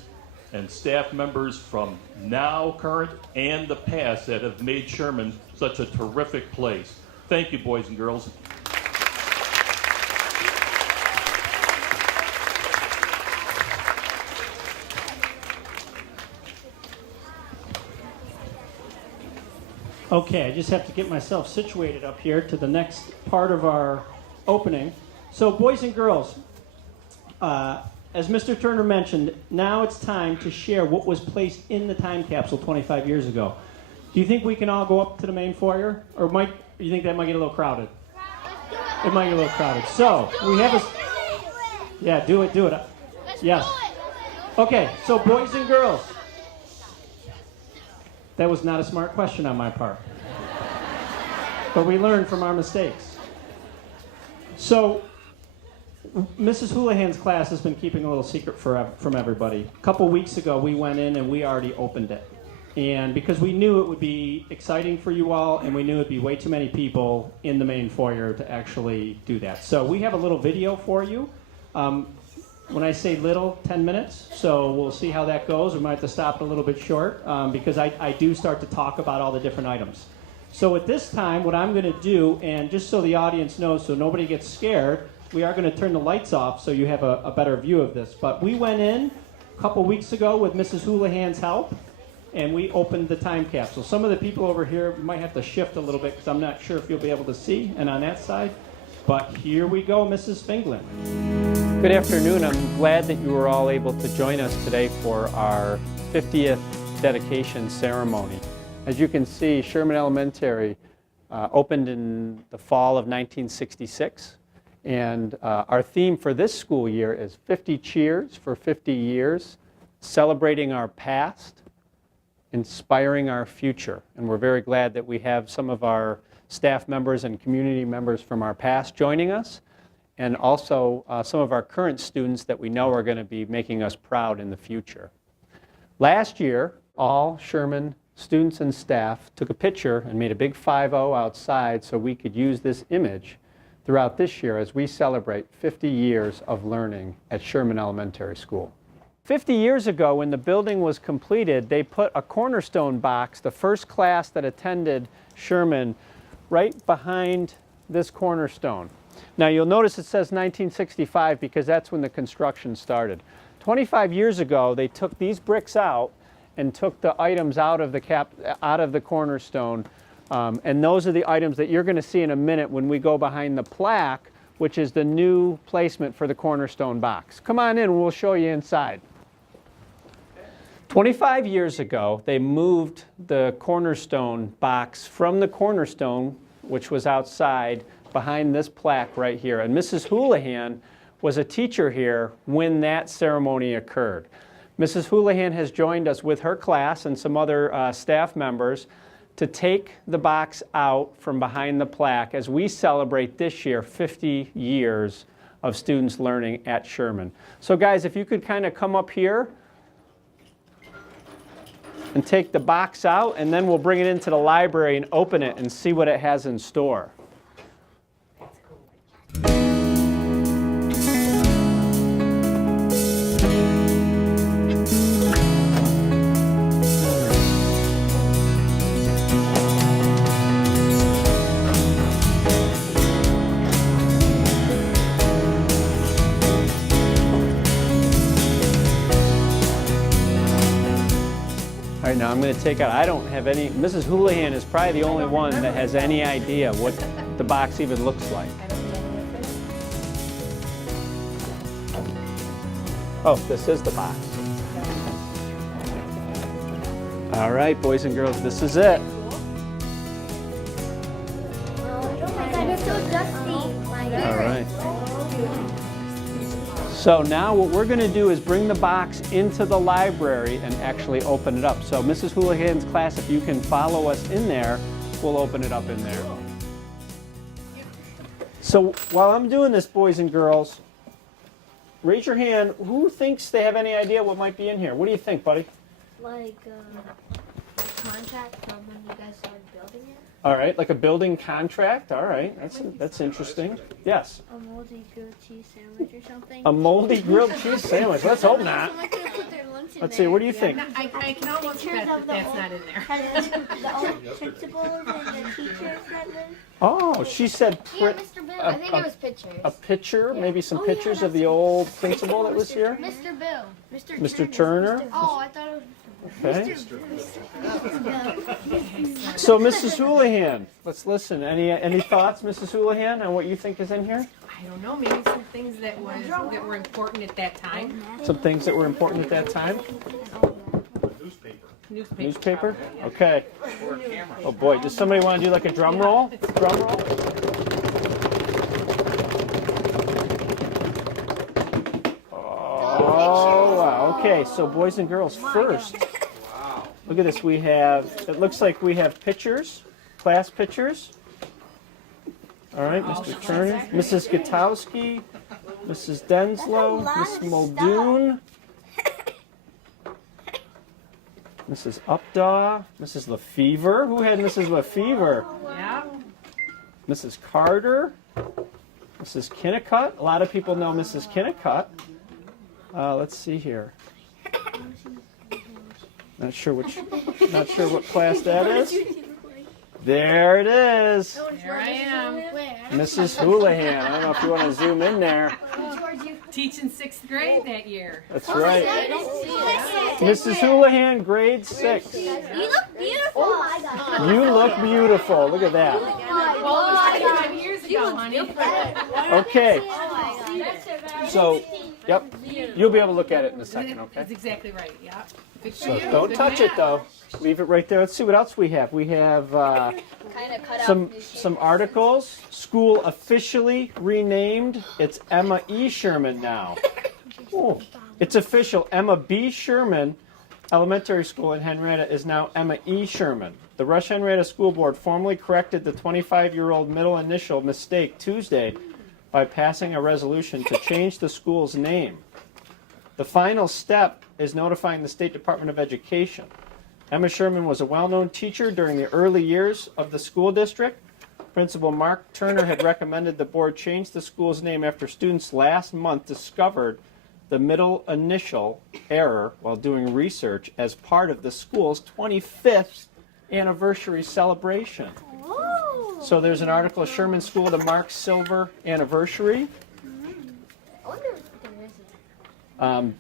and staff members from now, current, and the past that have made Sherman such a terrific place. Thank you, boys and girls. Okay, I just have to get myself situated up here to the next part of our opening. So, boys and girls, as Mr. Turner mentioned, now it's time to share what was placed in the time capsule 25 years ago. Do you think we can all go up to the main foyer? Or you think that might get a little crowded? It might get a little crowded. So, we have a... Yeah, do it. Yes. Okay, so boys and girls. That was not a smart question on my part. But we learn from our mistakes. So, Mrs. Houlihan's class has been keeping a little secret from everybody. A couple weeks ago, we went in and we already opened it. And because we knew it would be exciting for you all, and we knew it would be way too many people in the main foyer to actually do that. So we have a little video for you. When I say little, 10 minutes. So we'll see how that goes. We might have to stop it a little bit short because I do start to talk about all the different items. So at this time, what I'm going to do, and just so the audience knows so nobody gets scared, we are going to turn the lights off so you have a better view of this. But we went in a couple weeks ago with Mrs. Houlihan's help, and we opened the time capsule. Some of the people over here might have to shift a little bit because I'm not sure if you'll be able to see, and on that side. But here we go, Mrs. Finglin. Good afternoon. I'm glad that you were all able to join us today for our 50th dedication ceremony. As you can see, Sherman Elementary opened in the fall of 1966. And our theme for this school year is 50 Cheers for 50 Years, celebrating our past, inspiring our future. And we're very glad that we have some of our staff members and community members from our past joining us, and also some of our current students that we know are going to be making us proud in the future. Last year, all Sherman students and staff took a picture and made a big 5-0 outside so we could use this image throughout this year as we celebrate 50 years of learning at Sherman Elementary School. 50 years ago, when the building was completed, they put a cornerstone box, the first class that attended Sherman, right behind this cornerstone. Now you'll notice it says 1965 because that's when the construction started. 25 years ago, they took these bricks out and took the items out of the cornerstone. And those are the items that you're going to see in a minute when we go behind the plaque, which is the new placement for the cornerstone box. Come on in, we'll show you inside. 25 years ago, they moved the cornerstone box from the cornerstone, which was outside, behind this plaque right here. And Mrs. Houlihan was a teacher here when that ceremony occurred. Mrs. Houlihan has joined us with her class and some other staff members to take the box out from behind the plaque as we celebrate this year 50 years of students learning at Sherman. So guys, if you could kind of come up here and take the box out, and then we'll bring it into the library and open it and see what it has in store. All right, now I'm going to take out, I don't have any, Mrs. Houlihan is probably the only one that has any idea what the box even looks like. Oh, this is the box. All right, boys and girls, this is it. Oh my God, it's so dusty. All right. So now what we're going to do is bring the box into the library and actually open it up. So Mrs. Houlihan's class, if you can follow us in there, we'll open it up in there. So while I'm doing this, boys and girls, raise your hand. Who thinks they have any idea what might be in here? What do you think, buddy? Like contract from when you guys started building it. All right, like a building contract. All right, that's interesting. Yes. A moldy grilled cheese sandwich or something. A moldy grilled cheese sandwich. Let's hope not. Someone could have put their lunch in Let's there. see. What do you think? I can almost bet that that's not in there. Has the old principals and the teachers that live. Oh, she said Yeah, Mr. Bill. I think it was pictures. a picture, maybe some Oh, yeah, pictures of that's the old principal that was here. Mr. Bill. Mr. Turner. Oh, I thought it was. Okay. So, Mrs. Houlihan, let's listen. Any thoughts, Mrs. Houlihan, on what you think is in here? I don't know, maybe some things that were important at that time. Some things that were important at that time? Newspaper? Okay. Oh boy, does somebody want to do like a drum roll? Drum roll? Oh, wow. Okay, so boys and girls first. Look at this. It looks like we have pictures, class pictures. All right, Mr. Turner, Mrs. Gutowski, Mrs. Denslow, Miss Muldoon, Mrs. Updaw, Mrs. Lefevre. Who had Mrs. Lefevre? Yeah. Mrs. Carter, Mrs. Kinnicutt. A lot of people know Mrs. Kinnicutt. Let's see here. Not sure what class that is. There it is. There I am. Mrs. Houlihan. I don't know if you want to zoom in there. Teaching 6th grade that year. That's right. Mrs. Houlihan, grade 6. You look beautiful. You look beautiful. Look at that. Well, it was 25 years ago, honey. Okay. So, yep. You'll be able to look at it in a second, okay? That's exactly right, yeah. Good for So you. don't Good touch it math. though. Leave it right there. Let's see what else we have. We have some articles. School officially renamed. It's Emma E. Sherman now. Oh, it's official. Emma B. Sherman Elementary School in Henrietta is now Emma E. Sherman. The RUsh-Henrietta School Board formally corrected the 25-year-old middle initial mistake Tuesday by passing a resolution to change the school's name. The final step is notifying the State Department of Education. Emma Sherman was a well-known teacher during the early years of the school district. Principal Mark Turner had recommended the board change the school's name after students last month discovered the middle initial error while doing research as part of the school's 25th anniversary celebration. So there's an article, Sherman School to mark silver anniversary.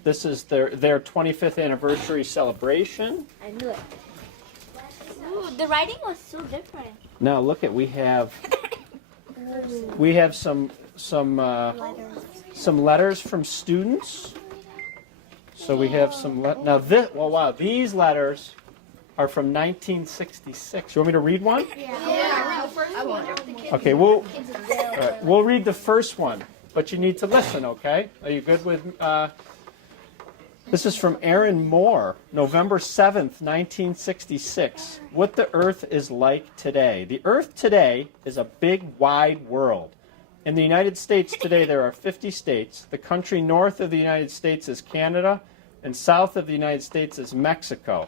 This is their 25th anniversary celebration. I knew it. Ooh, the writing was so different. Now look at we have some letters from students. So we have some now this these letters are from 1966. You want me to read one? Yeah. Okay, we'll read the first one, but you need to listen, okay? Are you good with this is from Aaron Moore, November 7th, 1966. What the Earth is like today. The Earth today is a big, wide world. In the United States today, there are 50 states. The country north of the United States is Canada, and south of the United States is Mexico.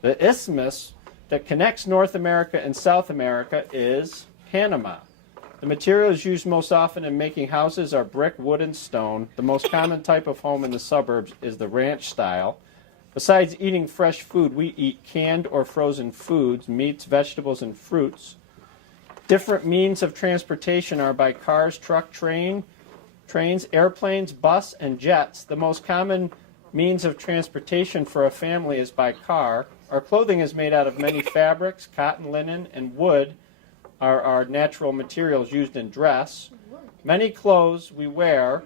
The isthmus that connects North America and South America is Panama. The materials used most often in making houses are brick, wood, and stone. The most common type of home in the suburbs is the ranch style. Besides eating fresh food, we eat canned or frozen foods, meats, vegetables, and fruits. Different means of transportation are by cars, truck, trains, airplanes, bus, and jets. The most common means of transportation for a family is by car. Our clothing is made out of many fabrics. Cotton, linen, and wood are our natural materials used in dress. Many clothes we wear.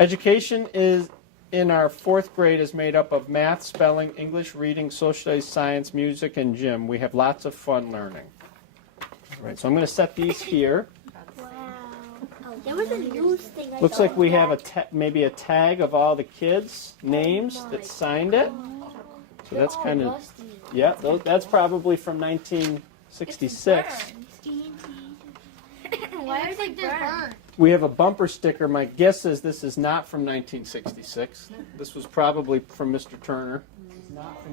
Education is in our 4th grade is made up of math, spelling, English, reading, social studies, science, music, and gym. We have lots of fun learning. All right, so I'm going to set these here. Wow. There was a news thing. Looks like we have maybe a tag of all the kids' names that signed it. So that's kind of, yeah, that's probably from 1966. Why is it burned? We have a bumper sticker. My guess is this is not from 1966. This was probably from Mr. Turner.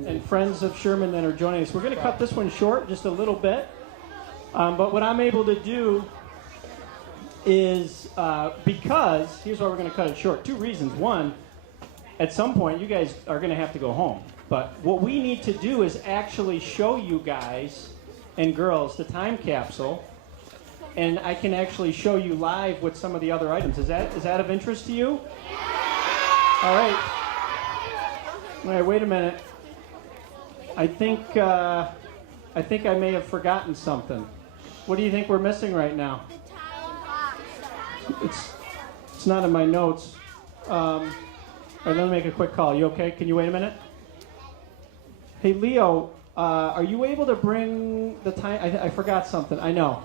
And friends of Sherman that are joining us. We're going to cut this one short just a little bit. But what I'm able to do is, because, here's why we're going to cut it short. Two reasons. One, at some point you guys are going to have to go home. But what we need to do is actually show you guys and girls the time capsule. And I can actually show you live with some of the other items. Is that of interest to you? All right. All right, wait a minute. I think I may have forgotten something. What do you think we're missing right now? It's not in my notes. All right, let me make a quick call. You okay? Can you wait a minute? Hey, Leo, are you able to bring the time? I forgot something. I know.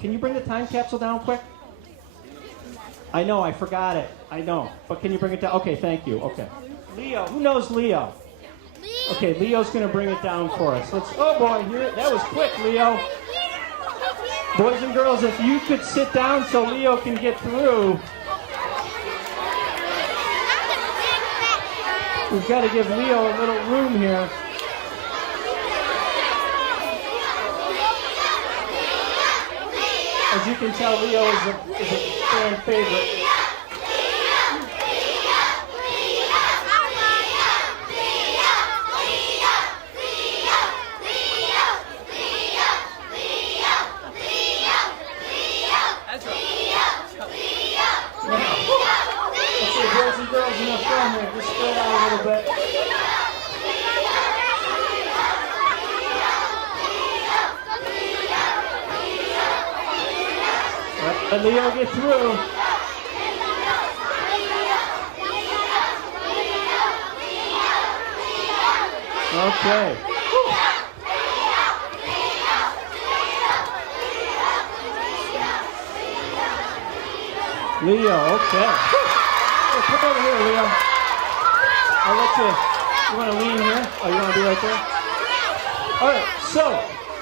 Can you bring the time capsule down quick? I know, I forgot it. I know. But can you bring it down? Okay, thank you. Okay. Leo, who knows Leo? Okay, Leo's going to bring it down for us. Oh boy, that was quick, Leo. Boys and girls, if you could sit down so Leo can get through. We've got to give Leo a little room here. As you can tell, Leo is a fan favorite. Okay, boys and girls, enough fun here. Just spread out a little bit. Let Leo get through. Okay. Leo, okay. Hey, come over here, Leo. I'll let you. You want to lean here? Oh, you want to be right there? All right. So,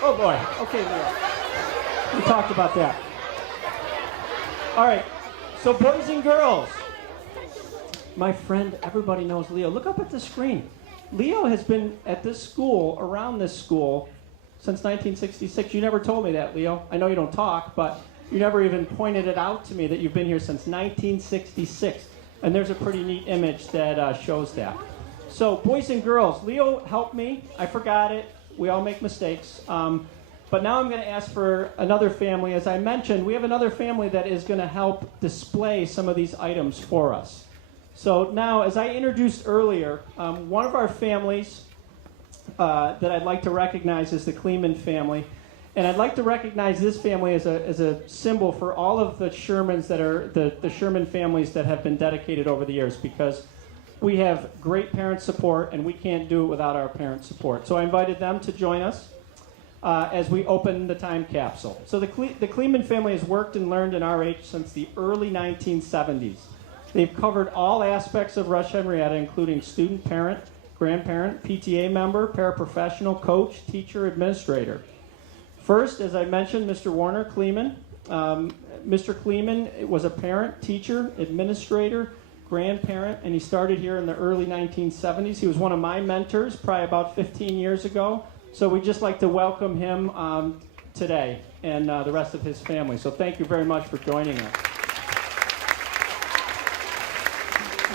oh boy. Okay, Leo. We talked about that. All right, so boys and girls, my friend, everybody knows Leo. Look up at the screen. Leo has been at this school, around this school, since 1966. You never told me that, Leo. I know you don't talk, but you never even pointed it out to me that you've been here since 1966. And there's a pretty neat image that shows that. So boys and girls, Leo helped me. I forgot it. We all make mistakes. But now I'm going to ask for another family. As I mentioned, we have another family that is going to help display some of these items for us. So now, as I introduced earlier, one of our families that I'd like to recognize is the Kleeman family. And I'd like to recognize this family as a symbol for all of the Shermans that are the Sherman families that have been dedicated over the years, because we have great parent support and we can't do it without our parent support. So I invited them to join us as we open the time capsule. So the Kleeman family has worked and learned in RUsh since the early 1970s. They've covered all aspects of RUsh-Henrietta, including student, parent, grandparent, PTA member, paraprofessional, coach, teacher, administrator. First, as I mentioned, Mr. Warner Kleeman. Mr. Kleeman was a parent, teacher, administrator, grandparent, and he started here in the early 1970s. He was one of my mentors probably about 15 years ago. So we'd just like to welcome him today and the rest of his family. So thank you very much for joining us.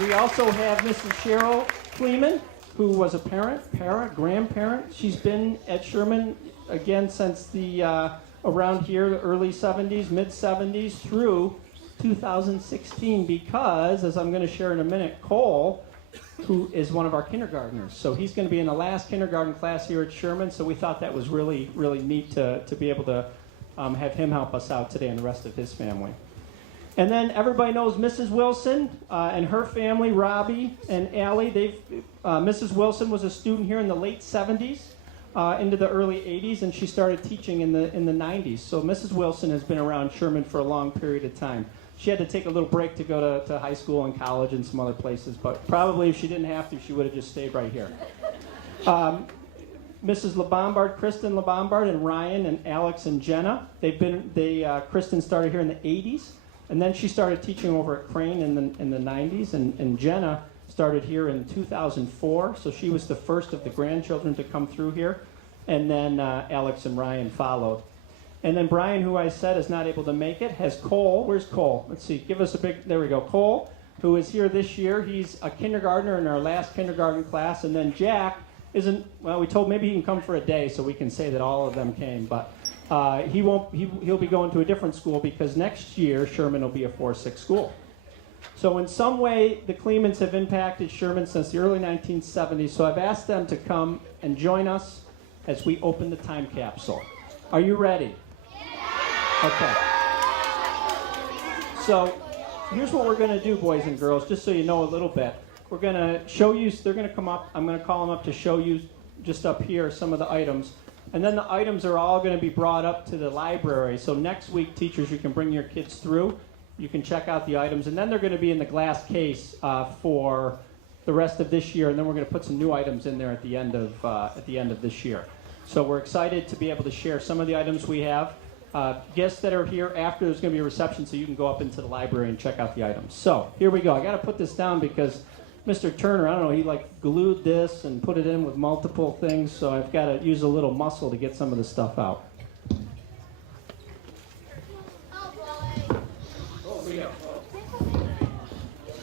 We also have Mrs. Cheryl Lehman, who was a parent, grandparent. She's been at Sherman, again, since the around here, the early 70s, mid-70s, through 2016, because, as I'm going to share in a minute, Cole, who is one of our kindergartners. So he's going to be in the last kindergarten class here at Sherman, so we thought that was really, really neat to be able to have him help us out today and the rest of his family. And then everybody knows Mrs. Wilson and her family, Robbie and Allie. Mrs. Wilson was a student here in the late 70s into the early 80s, and she started teaching in the 90s. So Mrs. Wilson has been around Sherman for a long period of time. She had to take a little break to go to high school and college and some other places, but probably if she didn't have to, she would have just stayed right here. Mrs. LeBombard, Kristen LeBombard, and Ryan and Alex and Jenna. Kristen started here in the 80s. And then she started teaching over at Crane in the 90s, and Jenna started here in 2004, so she was the first of the grandchildren to come through here. And then Alex and Ryan followed. And then Brian, who I said is not able to make it, has Cole. Where's Cole? Let's see. Give us a big, there we go. Cole, who is here this year. He's a kindergartner in our last kindergarten class. And then Jack isn't, well, we told maybe he can come for a day so we can say that all of them came. But he'll be going to a different school because next year Sherman will be a 4-6 school. So in some way, the Kleemans have impacted Sherman since the early 1970s. So I've asked them to come and join us as we open the time capsule. Are you ready? Okay. So here's what we're going to do, boys and girls, just so you know a little bit. We're going to show you, they're going to come up, I'm going to call them up to show you just up here some of the items. And then the items are all going to be brought up to the library. So next week, teachers, you can bring your kids through. You can check out the items. And then they're going to be in the glass case for the rest of this year. And then we're going to put some new items in there at the end of this year. So we're excited to be able to share some of the items we have. Guests that are here after, there's going to be a reception, so you can go up into the library and check out the items. So here we go. I got to put this down because Mr. Turner, I don't know, he like glued this and put it in with multiple things, so I've got to use a little muscle to get some of the stuff out.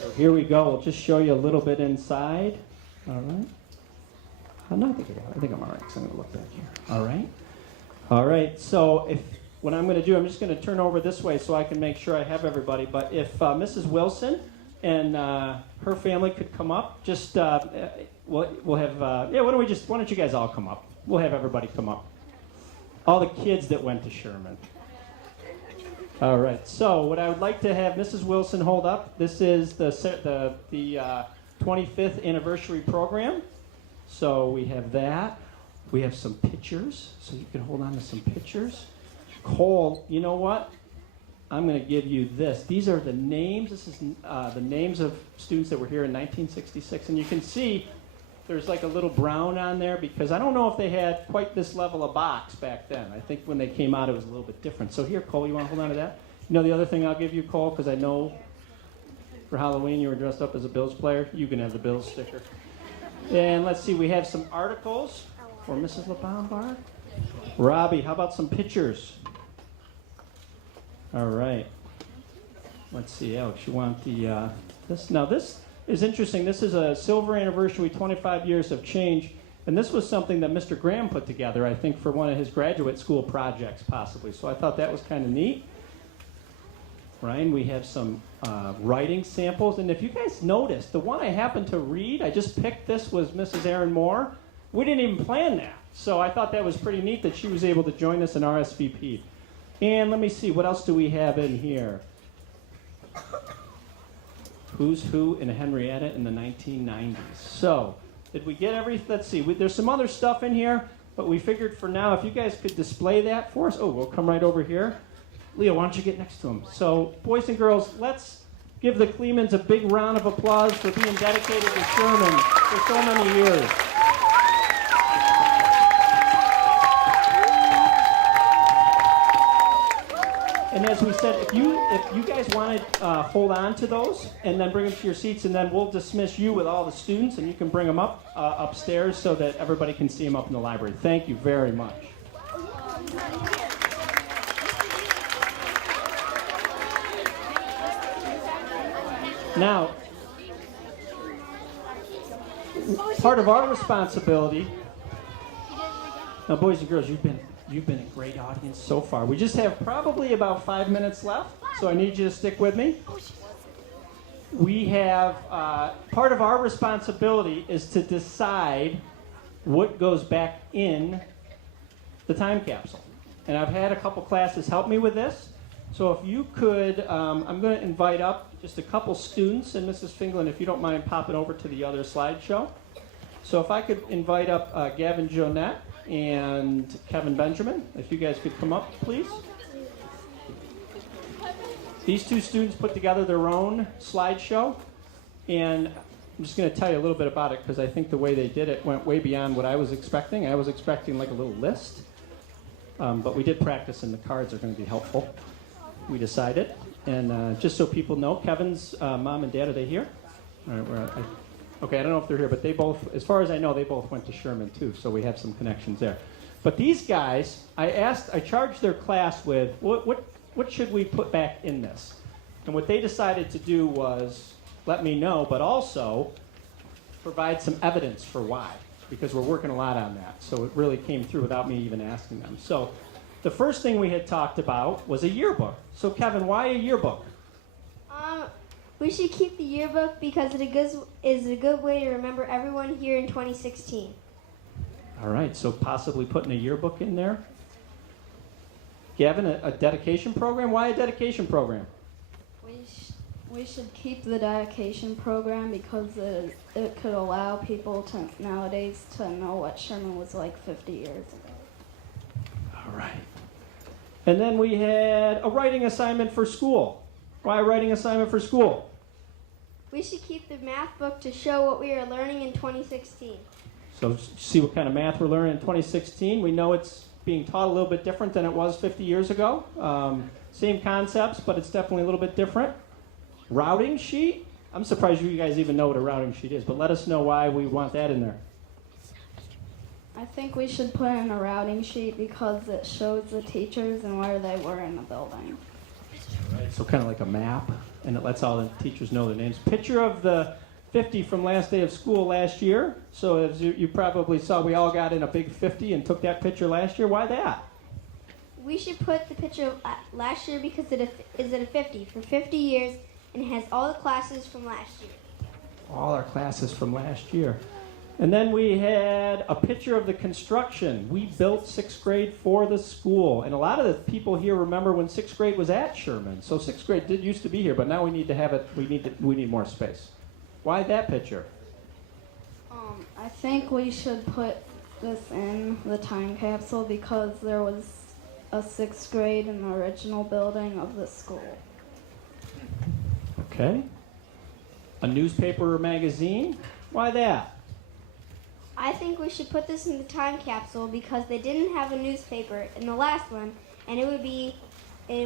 So here we go. We'll just show you a little bit inside. All right. No, I think I'm all right, because I'm going to look back here. All right. All right. So what I'm going to do, I'm just going to turn over this way so I can make sure I have everybody. But if Mrs. Wilson and her family could come up, just we'll have why don't you guys all come up? We'll have everybody come up. All the kids that went to Sherman. All right. So what I would like to have Mrs. Wilson hold up. This is the 25th anniversary program. So we have that. We have some pictures, so you can hold on to some pictures. Cole, you know what? I'm going to give you this. These are the names. This is the names of students that were here in 1966. And you can see there's like a little brown on there because I don't know if they had quite this level of box back then. I think when they came out, it was a little bit different. So here, Cole, you want to hold on to that? You know the other thing I'll give you, Cole, because I know for Halloween you were dressed up as a Bills player. You can have the Bills sticker. And let's see, we have some articles for Mrs. LeBombard. Robbie, how about some pictures? All right. Let's see, Alex, you want the this? Now this is interesting. This is a silver anniversary, 25 years of change, and this was something that Mr. Graham put together, I think, for one of his graduate school projects, possibly. So I thought that was kind of neat. Ryan, we have some writing samples, and if you guys noticed, the one I happened to read, I just picked this, was Mrs. Erin Moore. We didn't even plan that, so I thought that was pretty neat that she was able to join us in RSVP. And let me see, what else do we have in here? Who's Who in Henrietta in the 1990s. So, did we get everything? Let's see, there's some other stuff in here, but we figured for now, if you guys could display that for us. Oh, we'll come right over here. Leo, why don't you get next to him? So, boys and girls, let's give the Kleemans a big round of applause for being dedicated to Sherman for so many years. And as we said, if you guys want to hold on to those and then bring them to your seats, and then we'll dismiss you with all the students, and you can bring them up upstairs so that everybody can see them up in the library. Thank you very much. Now, part of our responsibility. Now, boys and girls, you've been a great audience so far. We just have probably about 5 minutes left, so I need you to stick with me. We have, part of our responsibility is to decide what goes back in the time capsule. And I've had a couple classes help me with this. So if you could, I'm going to invite up just a couple students, and Mrs. Fingeland, if you don't mind popping over to the other slideshow. So if I could invite up Gavin Jonette and Kevin Benjamin, if you guys could come up, please. These two students put together their own slideshow, and I'm just going to tell you a little bit about it because I think the way they did it went way beyond what I was expecting. I was expecting like a little list, but we did practice, and the cards are going to be helpful, we decided. And just so people know, Kevin's mom and dad, are they here? All right, okay, I don't know if they're here, but they both, as far as I know, they both went to Sherman too, so we have some connections there. But these guys, I charged their class with, what should we put back in this? And what they decided to do was let me know, but also provide some evidence for why, because we're working a lot on that. So it really came through without me even asking them. So the first thing we had talked about was a yearbook. So Kevin, why a yearbook? We should keep the yearbook because it is a good way to remember everyone here in 2016. All right, so possibly putting a yearbook in there. Gavin, a dedication program? Why a dedication program? We should keep the dedication program because it could allow people to nowadays to know what Sherman was like 50 years ago. All right. And then we had a writing assignment for school. Why a writing assignment for school? We should keep the math book to show what we are learning in 2016. So see what kind of math we're learning in 2016. We know it's being taught a little bit different than it was 50 years ago. Same concepts, but it's definitely a little bit different. Routing sheet. I'm surprised you guys even know what a routing sheet is, but let us know why we want that in there. I think we should put in a routing sheet because it shows the teachers and where they were in the building. Right, so kind of like a map, and it lets all the teachers know their names. Picture of the 50 from last day of school last year. So as you probably saw, we all got in a big 50 and took that picture last year. Why that? We should put the picture of last year because it is at a 50 for 50 years and it has all the classes from last year. All our classes from last year. And then we had a picture of the construction. We built 6th grade for the school. And a lot of the people here remember when 6th grade was at Sherman. So 6th grade used to be here, but now we need to have it, we need more space. Why that picture? I think we should put this in the time capsule because there was a 6th grade in the original building of the school. Okay. A newspaper or magazine? Why that? I think we should put this in the time capsule because they didn't have a newspaper in the last one, and it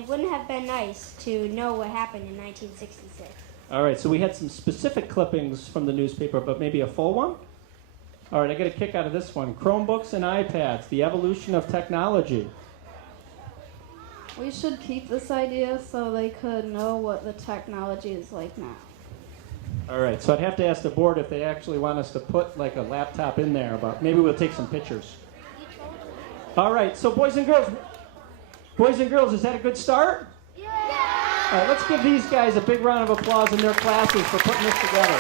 wouldn't have been nice to know what happened in 1966. All right, so we had some specific clippings from the newspaper, but maybe a full one? All right, I get a kick out of this one. Chromebooks and iPads, the evolution of technology. We should keep this idea so they could know what the technology is like now. All right, so I'd have to ask the board if they actually want us to put like a laptop in there, but maybe we'll take some pictures. All right, so boys and girls, is that a good start? Yeah! All right, let's give these guys a big round of applause in their classes for putting this together.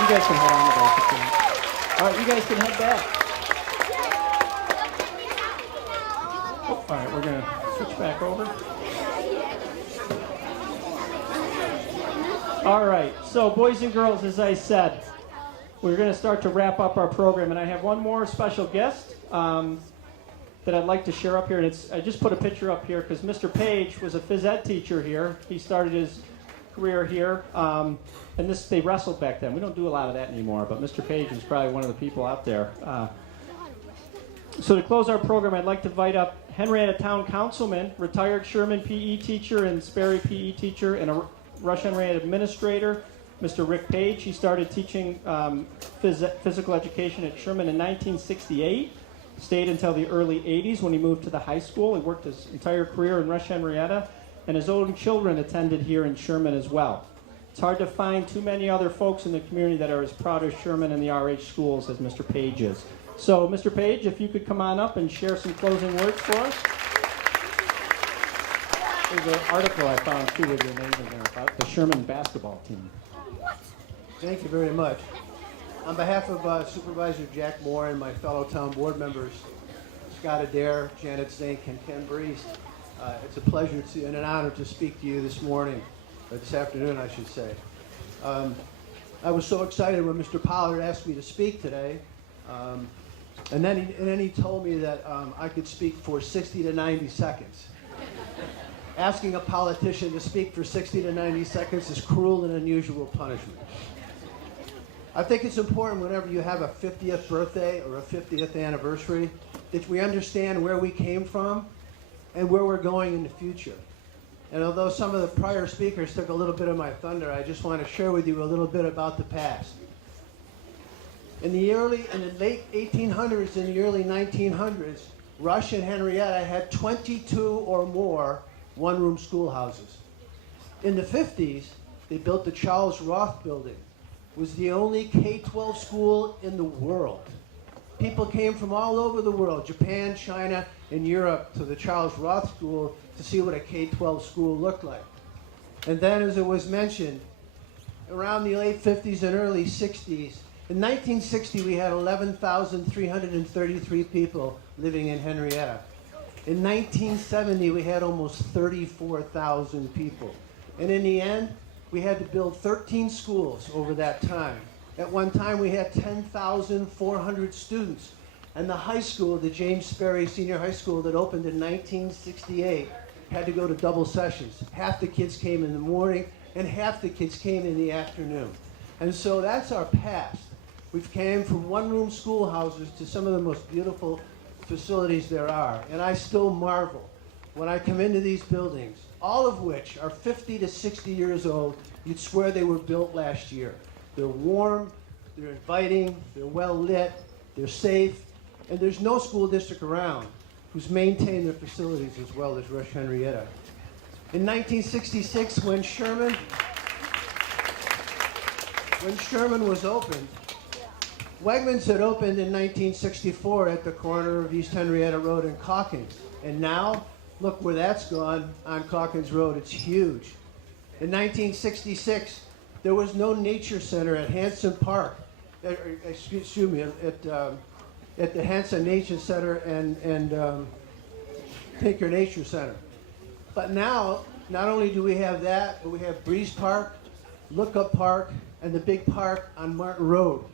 You guys can head on to those if you want. All right, you guys can head back. Oh, all right, we're going to switch back over. All right, so boys and girls, as I said, we're going to start to wrap up our program, and I have one more special guest that I'd like to share up here, and I just put a picture up here because Mr. Page was a phys ed teacher here. He started his career here, and they wrestled back then. We don't do a lot of that anymore, but Mr. Page was probably one of the people out there. So to close our program, I'd like to invite up Henrietta Town Councilman, retired Sherman PE teacher and Sperry PE teacher, and a RUsh-Henrietta administrator, Mr. Rick Page. He started teaching physical education at Sherman in 1968, stayed until the early 80s when he moved to the high school. He worked his entire career in RUsh-Henrietta, and his own children attended here in Sherman as well. It's hard to find too many other folks in the community that are as proud of Sherman and the RH schools as Mr. Page is. So, Mr. Page, if you could come on up and share some closing words for us. There's an article I found, too, with your name in there about the Sherman basketball team. Thank you very much. On behalf of Supervisor Jack Moore and my fellow town board members, Scott Adair, Janet Zink, and Ken Breeze, it's a pleasure and an honor to speak to you this morning, or this afternoon, I should say. I was so excited when Mr. Pollard asked me to speak today, and then he told me that I could speak for 60 to 90 seconds. Asking a politician to speak for 60 to 90 seconds is cruel and unusual punishment. I think it's important whenever you have a 50th birthday or a 50th anniversary that we understand where we came from and where we're going in the future. And although some of the prior speakers took a little bit of my thunder, I just want to share with you a little bit about the past. In the late 1800s and the early 1900s, RUsh-Henrietta had 22 or more one-room schoolhouses. In the 50s, they built the Charles Roth building. It was the only K-12 school in the world. People came from all over the world, Japan, China, and Europe, to the Charles Roth School to see what a K-12 school looked like. And then, as it was mentioned, around the late 50s and early 60s, in 1960 we had 11,333 people living in Henrietta. In 1970 we had almost 34,000 people. And in the end, we had to build 13 schools over that time. At one time we had 10,400 students. And the high school, the James Sperry Senior High School that opened in 1968, had to go to double sessions. Half the kids came in the morning and half the kids came in the afternoon. And so that's our past. We've came from one-room schoolhouses to some of the most beautiful facilities there are. And I still marvel when I come into these buildings, all of which are 50 to 60 years old. You'd swear they were built last year. They're warm, they're inviting, they're well lit, they're safe, and there's no school district around who's maintained their facilities as well as RUsh-Henrietta. In 1966, when Sherman was opened, Wegmans had opened in 1964 at the corner of East Henrietta Road and Calkins. And now, look where that's gone on Calkins Road. It's huge. In 1966, there was no nature center at Hanson Park, at the Hanson Nature Center and Tinker Nature Center. But now, not only do we have that, but we have Breeze Park, Lookup Park, and the big park on Martin Road,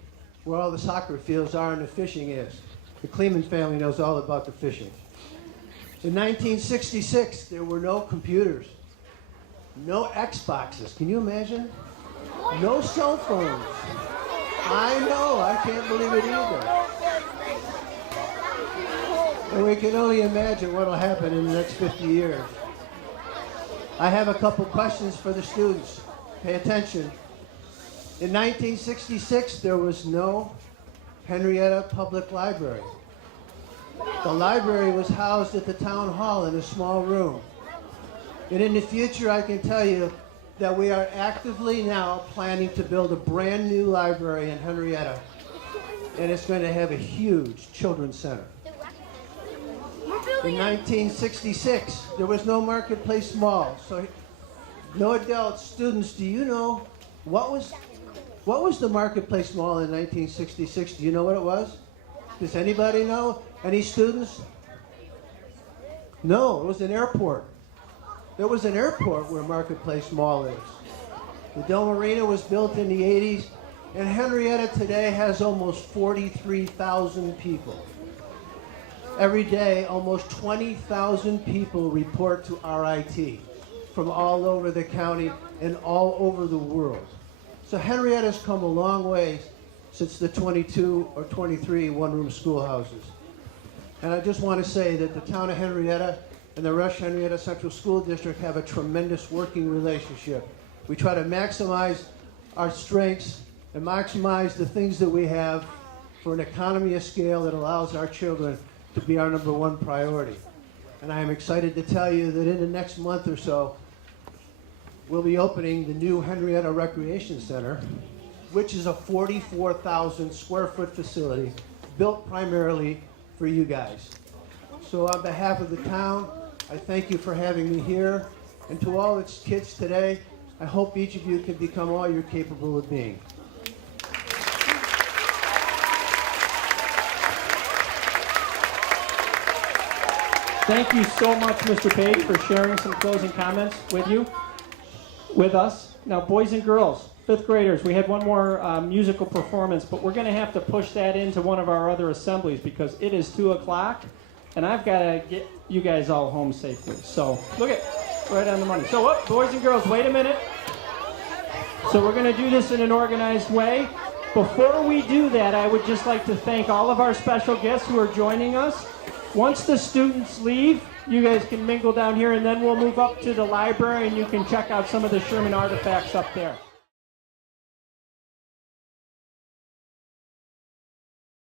where all the soccer fields are and the fishing is. The Kleeman family knows all about the fishing. In 1966, there were no computers, no Xboxes. Can you imagine? No cell phones. I know, I can't believe it either. And we can only imagine what will happen in the next 50 years. I have a couple questions for the students. Pay attention. In 1966, there was no Henrietta Public Library. The library was housed at the town hall in a small room. And in the future, I can tell you that we are actively now planning to build a brand new library in Henrietta. And it's going to have a huge children's center. In 1966, there was no Marketplace Mall. So no adults, students, do you know what was the Marketplace Mall in 1966? Do you know what it was? Does anybody know? Any students? No, it was an airport. There was an airport where Marketplace Mall is. The Dome Arena was built in the 80s, and Henrietta today has almost 43,000 people. Every day, almost 20,000 people report to RIT from all over the county and all over the world. So Henrietta's come a long way since the 22 or 23 one-room schoolhouses. And I just want to say that the town of Henrietta and the RUsh-Henrietta Central School District have a tremendous working relationship. We try to maximize our strengths and maximize the things that we have for an economy of scale that allows our children to be our number one priority. And I am excited to tell you that in the next month or so, we'll be opening the new Henrietta Recreation Center, which is a 44,000 square foot facility built primarily for you guys. So on behalf of the town, I thank you for having me here. And to all its kids today, I hope each of you can become all you're capable of being. Thank you so much, Mr. Page, for sharing some closing comments with us. Now, boys and girls, fifth graders, we had one more musical performance, but we're going to have to push that into one of our other assemblies because it is 2 o'clock, and I've got to get you guys all home safely. So, look at right on the money. So, boys and girls, wait a minute. So we're going to do this in an organized way. Before we do that, I would just like to thank all of our special guests who are joining us. Once the students leave, You guys can mingle down here, and then we'll move up to the library, and you can check out some of the Sherman artifacts up there.